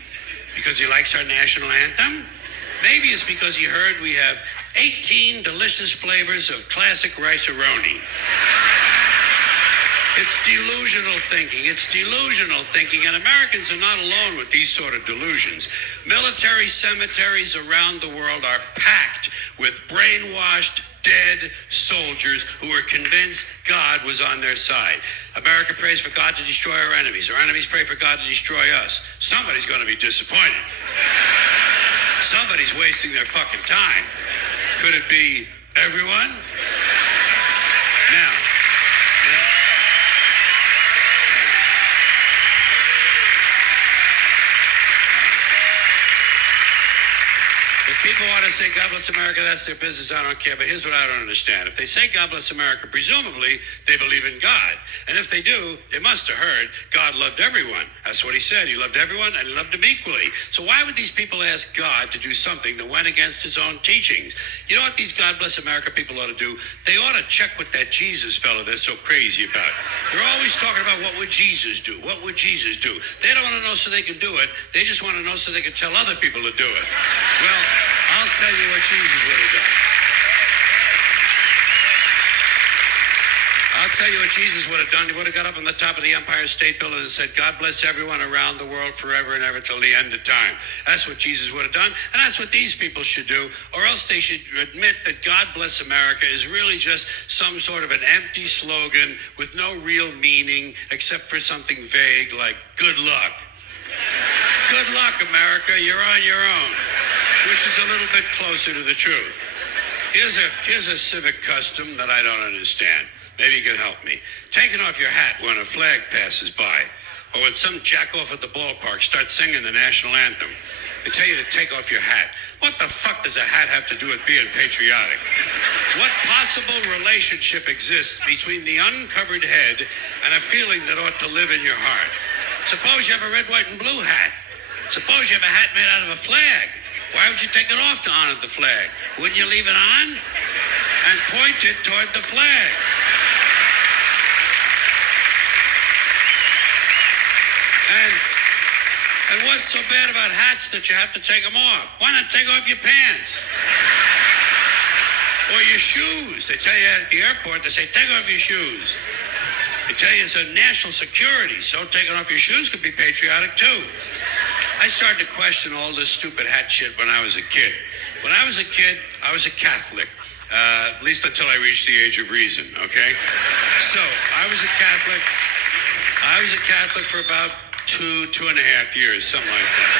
Because he likes our national anthem? Maybe it's because he heard we have 18 delicious flavors of classic rice-a-roni. It's delusional thinking. It's delusional thinking, and Americans are not alone with these sort of delusions. Military cemeteries around the world are packed with brainwashed, dead soldiers who were convinced God was on their side. America prays for God to destroy our enemies. Our enemies pray for God to destroy us. Somebody's going to be disappointed. Somebody's wasting their fucking time. Could it be everyone? Now, people want to say, God bless America, that's their business, I don't care. But here's what I don't understand. If they say, God bless America, presumably they believe in God. And if they do, they must have heard God loved everyone. That's what he said. He loved everyone and he loved them equally. So why would these people ask God to do something that went against his own teachings? You know what these God bless America people ought to do? They ought to check with that Jesus fellow they're so crazy about. They're always talking about what would Jesus do? What would Jesus do? They don't want to know so they can do it. They just want to know so they can tell other people to do it. Well, I'll tell you what Jesus would have done. I'll tell you what Jesus would have done. He would have got up on the top of the Empire State Building and said, God bless everyone around the world forever and ever till the end of time. That's what Jesus would have done, and that's what these people should do, or else they should admit that God bless America is really just some sort of an empty slogan with no real meaning except for something vague like good luck. Good luck, America, you're on your own. Which is a little bit closer to the truth. Here's a civic custom that I don't understand. Maybe you can help me. Taking off your hat when a flag passes by, or when some jackoff at the ballpark starts singing the national anthem. They tell you to take off your hat. What the fuck does a hat have to do with being patriotic? What possible relationship exists between the uncovered head and a feeling that ought to live in your heart? Suppose you have a red, white, and blue hat. Suppose you have a hat made out of a flag. Why would you take it off to honor the flag? Wouldn't you leave it on and point it toward the flag? And what's so bad about hats that you have to take them off? Why not take off your pants? Or your shoes? They tell you at the airport, they say, take off your shoes. They tell you it's a national security, so taking off your shoes could be patriotic too. I started to question all this stupid hat shit when I was a kid. When I was a kid, I was a Catholic. At least until I reached the age of reason, okay? So, I was a Catholic. I was a Catholic for about 2.5 years, something like that.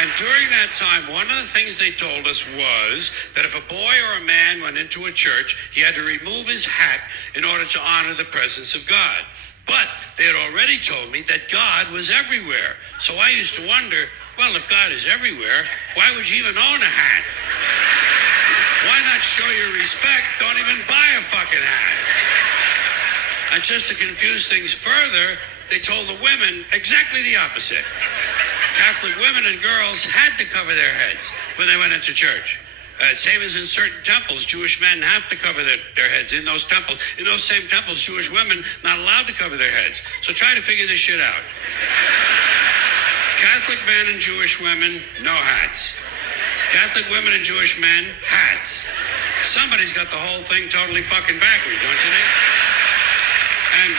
And during that time, one of the things they told us was that if a boy or a man went into a church, he had to remove his hat in order to honor the presence of God. But they had already told me that God was everywhere. So I used to wonder, well, if God is everywhere, why would you even own a hat? Why not show your respect? Don't even buy a fucking hat. And just to confuse things further, they told the women exactly the opposite. Catholic women and girls had to cover their heads when they went into church. Same as in certain temples, Jewish men have to cover their heads in those temples. In those same temples, Jewish women not allowed to cover their heads. So try to figure this shit out. Catholic men and Jewish women, no hats. Catholic women and Jewish men, hats. Somebody's got the whole thing totally fucking backwards, don't you think? And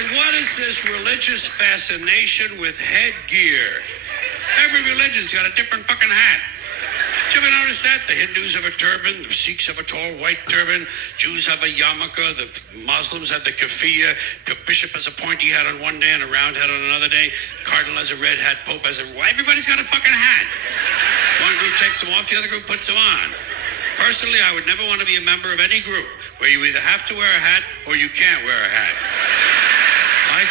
And what is this religious fascination with headgear? Every religion's got a different fucking hat. Did you ever notice that? The Hindus have a turban, the Sikhs have a tall white turban, Jews have a yarmulke, the Muslims have the keffiyeh, the bishop has a pointy hat on one day and a round hat on another day, Cardinal has a red hat, Pope has a... Everybody's got a fucking hat. One group takes them off, the other group puts them on. Personally, I would never want to be a member of any group where you either have to wear a hat or you can't wear a hat. I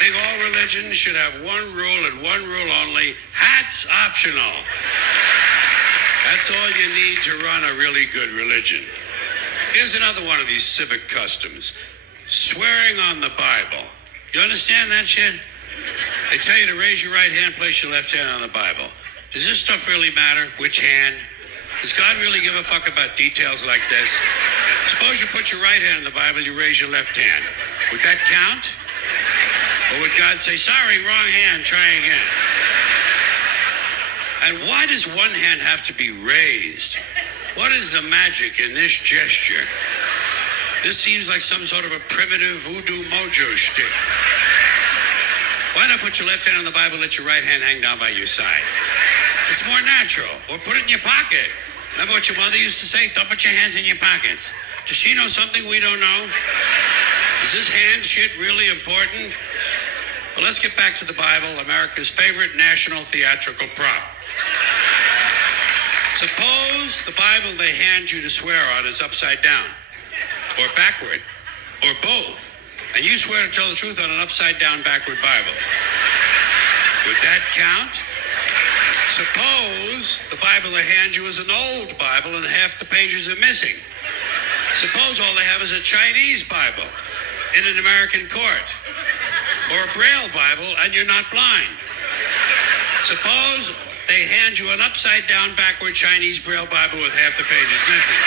think all religions should have one rule and one rule only: hats optional. That's all you need to run a really good religion. Here's another one of these civic customs: swearing on the Bible. You understand that shit? They tell you to raise your right hand, place your left hand on the Bible. Does this stuff really matter? Which hand? Does God really give a fuck about details like this? Suppose you put your right hand on the Bible, you raise your left hand. Would that count? Or would God say, sorry, wrong hand, try again? And why does one hand have to be raised? What is the magic in this gesture? This seems like some sort of a primitive voodoo mojo shtick. Why not put your left hand on the Bible, let your right hand hang down by your side? It's more natural. Or put it in your pocket. Remember what your mother used to say? Don't put your hands in your pockets. Does she know something we don't know? Is this hand shit really important? Well, let's get back to the Bible, America's favorite national theatrical prop. Suppose the Bible they hand you to swear on is upside down, or backward, or both. And you swear to tell the truth on an upside-down, backward Bible. Would that count? Suppose the Bible they hand you is an old Bible and half the pages are missing. Suppose all they have is a Chinese Bible in an American court, or a Braille Bible and you're not blind. Suppose they hand you an upside-down, backward Chinese Braille Bible with half the pages missing.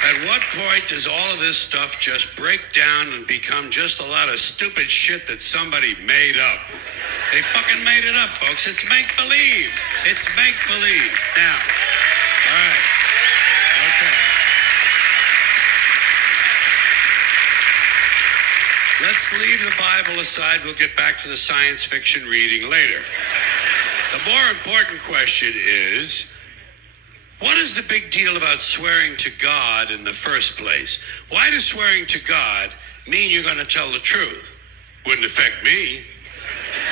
At what point does all of this stuff just break down and become just a lot of stupid shit that somebody made up? They fucking made it up, folks. It's make-believe. It's make-believe. Now, all right. Okay. Let's leave the Bible aside. We'll get back to the science fiction reading later. The more important question is, what is the big deal about swearing to God in the first place? Why does swearing to God mean you're going to tell the truth? Wouldn't affect me.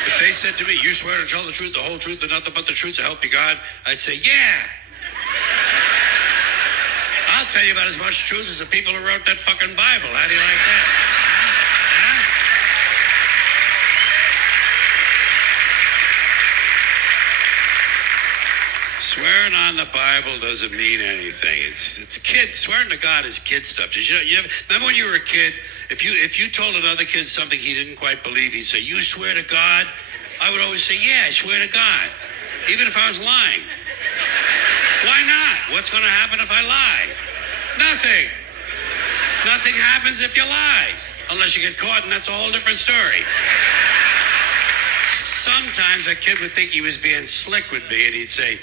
If they said to me, you swear to tell the truth, the whole truth, and nothing but the truth, to help you God, I'd say, yeah. I'll tell you about as much truth as the people who wrote that fucking Bible. How do you like that? Huh? Swearing on the Bible doesn't mean anything. It's kid. Swearing to God is kid stuff. Remember when you were a kid? If you told another kid something he didn't quite believe, he'd say, "You swear to God?" I would always say, "Yeah, I swear to God," even if I was lying. Why not? What's going to happen if I lie? Nothing. Nothing happens if you lie. unless you get caught, and that's a whole different story. Sometimes a kid would think he was being slick with me, and he'd say,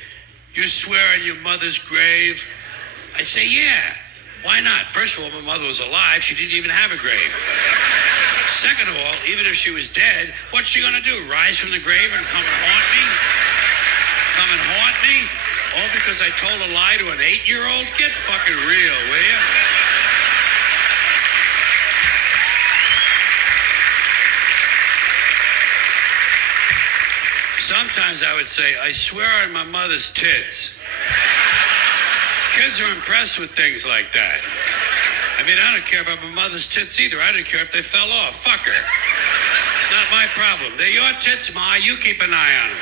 "You swear on your mother's grave?" I'd say, "Yeah. Why not? First of all, my mother was alive. She didn't even have a grave. Second of all, even if she was dead, what's she gonna do? Rise from the grave and come and haunt me? Come and haunt me? All because I told a lie to an 8-year-old? Get fucking real, will you?" Sometimes I would say, "I swear on my mother's tits." Kids are impressed with things like that. I mean, I don't care about my mother's tits either. I don't care if they fell off. Fuck her. Not my problem. They're your tits, Ma. You keep an eye on them.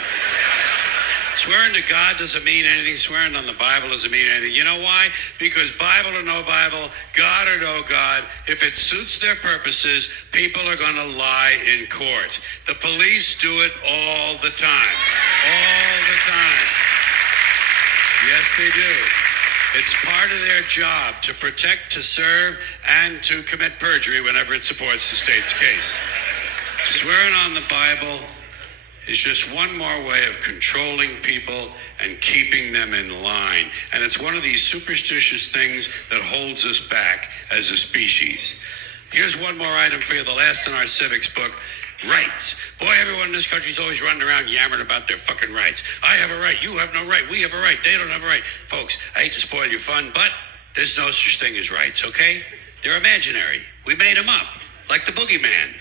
Swearing to God doesn't mean anything. Swearing on the Bible doesn't mean anything. You know why? Because Bible or no Bible, God or no God, if it suits their purposes, people are going to lie in court. The police do it all the time. All the time. Yes, they do. It's part of their job to protect, to serve, and to commit perjury whenever it supports the state's case. Swearing on the Bible is just one more way of controlling people and keeping them in line. And it's one of these superstitious things that holds us back as a species. Here's one more item for you, the last in our civics book. Rights. Boy, everyone in this country's always running around yammering about their fucking rights. I have a right, you have no right, we have a right, they don't have a right. Folks, I hate to spoil your fun, but there's no such thing as rights, okay? They're imaginary. We made them up, like the boogeyman.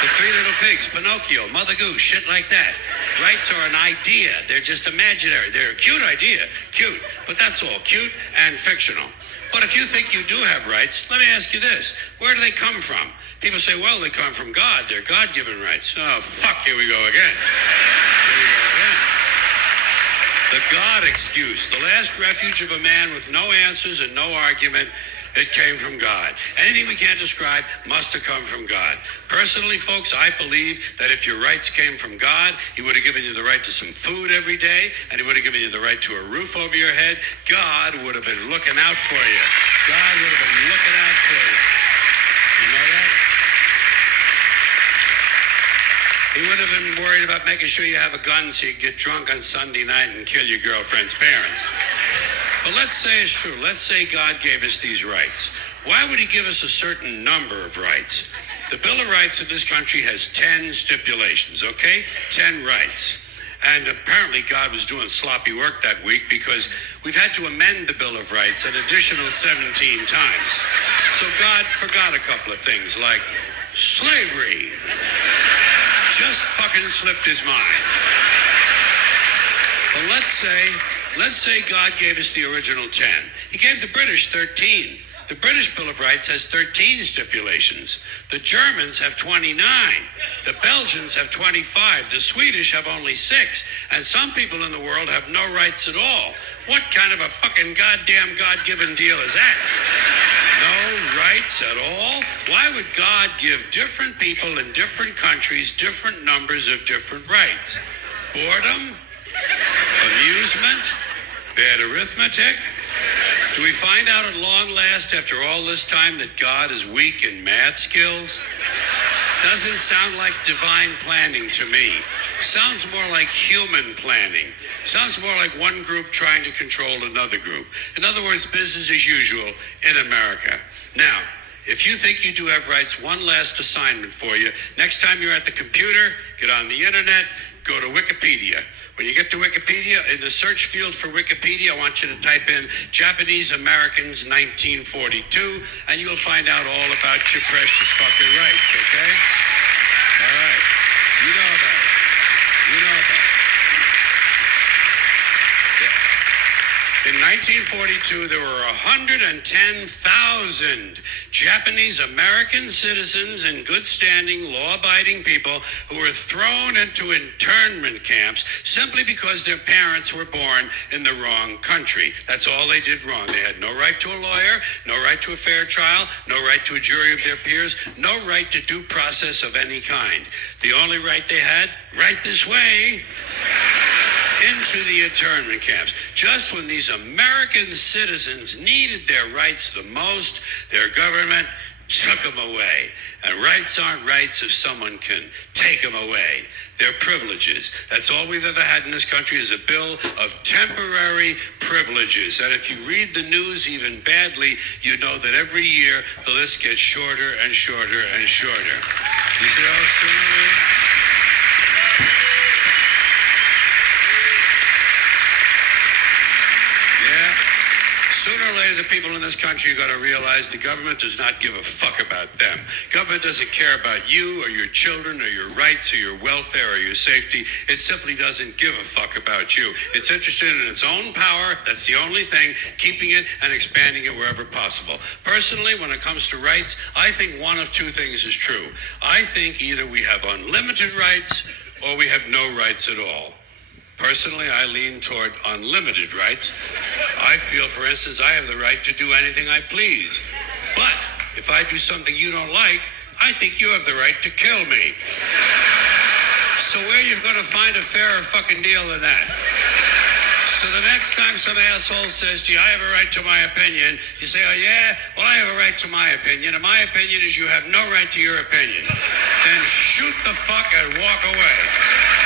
The Three Little Pigs, Pinocchio, Mother Goose, shit like that. Rights are an idea. They're just imaginary. They're a cute idea. Cute. But that's all. Cute and fictional. But if you think you do have rights, let me ask you this. Where do they come from? People say, well, they come from God. They're God-given rights. Oh, fuck, here we go again. Here we go again. The God excuse. The last refuge of a man with no answers and no argument. It came from God. Anything we can't describe must have come from God. Personally, folks, I believe that if your rights came from God, he would have given you the right to some food every day, and he would have given you the right to a roof over your head. God would have been looking out for you. God would have been looking out for you. You know that? He would have been worried about making sure you have a gun so you can get drunk on Sunday night and kill your girlfriend's parents. But let's say it's true. Let's say God gave us these rights. Why would he give us a certain number of rights? The Bill of Rights of this country has 10 stipulations, okay? 10 rights. And apparently God was doing sloppy work that week because we've had to amend the Bill of Rights an additional 17 times. So God forgot a couple of things like slavery. Just fucking slipped his mind. But let's say God gave us the original 10. He gave the British 13. The British Bill of Rights has 13 stipulations. The Germans have 29. The Belgians have 25. The Swedish have only 6. And some people in the world have no rights at all. What kind of a fucking goddamn God-given deal is that? No rights at all? Why would God give different people in different countries different numbers of different rights? Boredom? Amusement? Bad arithmetic? Do we find out at long last after all this time that God is weak in math skills? Doesn't sound like divine planning to me. Sounds more like human planning. Sounds more like one group trying to control another group. In other words, business as usual in America. Now, if you think you do have rights, one last assignment for you. Next time you're at the computer, get on the internet, go to Wikipedia. When you get to Wikipedia, in the search field for Wikipedia, I want you to type in Japanese Americans 1942, and you'll find out all about your precious fucking rights, okay? All right. You know about it. You know about it. In 1942, there were 110,000 Japanese American citizens and good standing, law-abiding people who were thrown into internment camps simply because their parents were born in the wrong country. That's all they did wrong. They had no right to a lawyer, no right to a fair trial, no right to a jury of their peers, no right to due process of any kind. The only right they had, right this way, into the internment camps. Just when these American citizens needed their rights the most, their government took them away. And rights aren't rights if someone can take them away. They're privileges. That's all we've ever had in this country is a bill of temporary privileges. And if you read the news even badly, you know that every year the list gets shorter and shorter and shorter. You see how it's Sooner or later, the people in this country are going to realize the government does not give a fuck about them. Government doesn't care about you or your children or your rights or your welfare or your safety. It simply doesn't give a fuck about you. It's interested in its own power. That's the only thing, keeping it and expanding it wherever possible. Personally, when it comes to rights, I think one of two things is true. I think either we have unlimited rights or we have no rights at all. Personally, I lean toward unlimited rights. I feel, for instance, I have the right to do anything I please. But if I do something you don't like, I think you have the right to kill me. So where are you going to find a fairer fucking deal than that? So the next time some asshole says to you, I have a right to my opinion, you say, oh yeah? Well, I have a right to my opinion, and my opinion is you have no right to your opinion. Then shoot the fuck and walk away.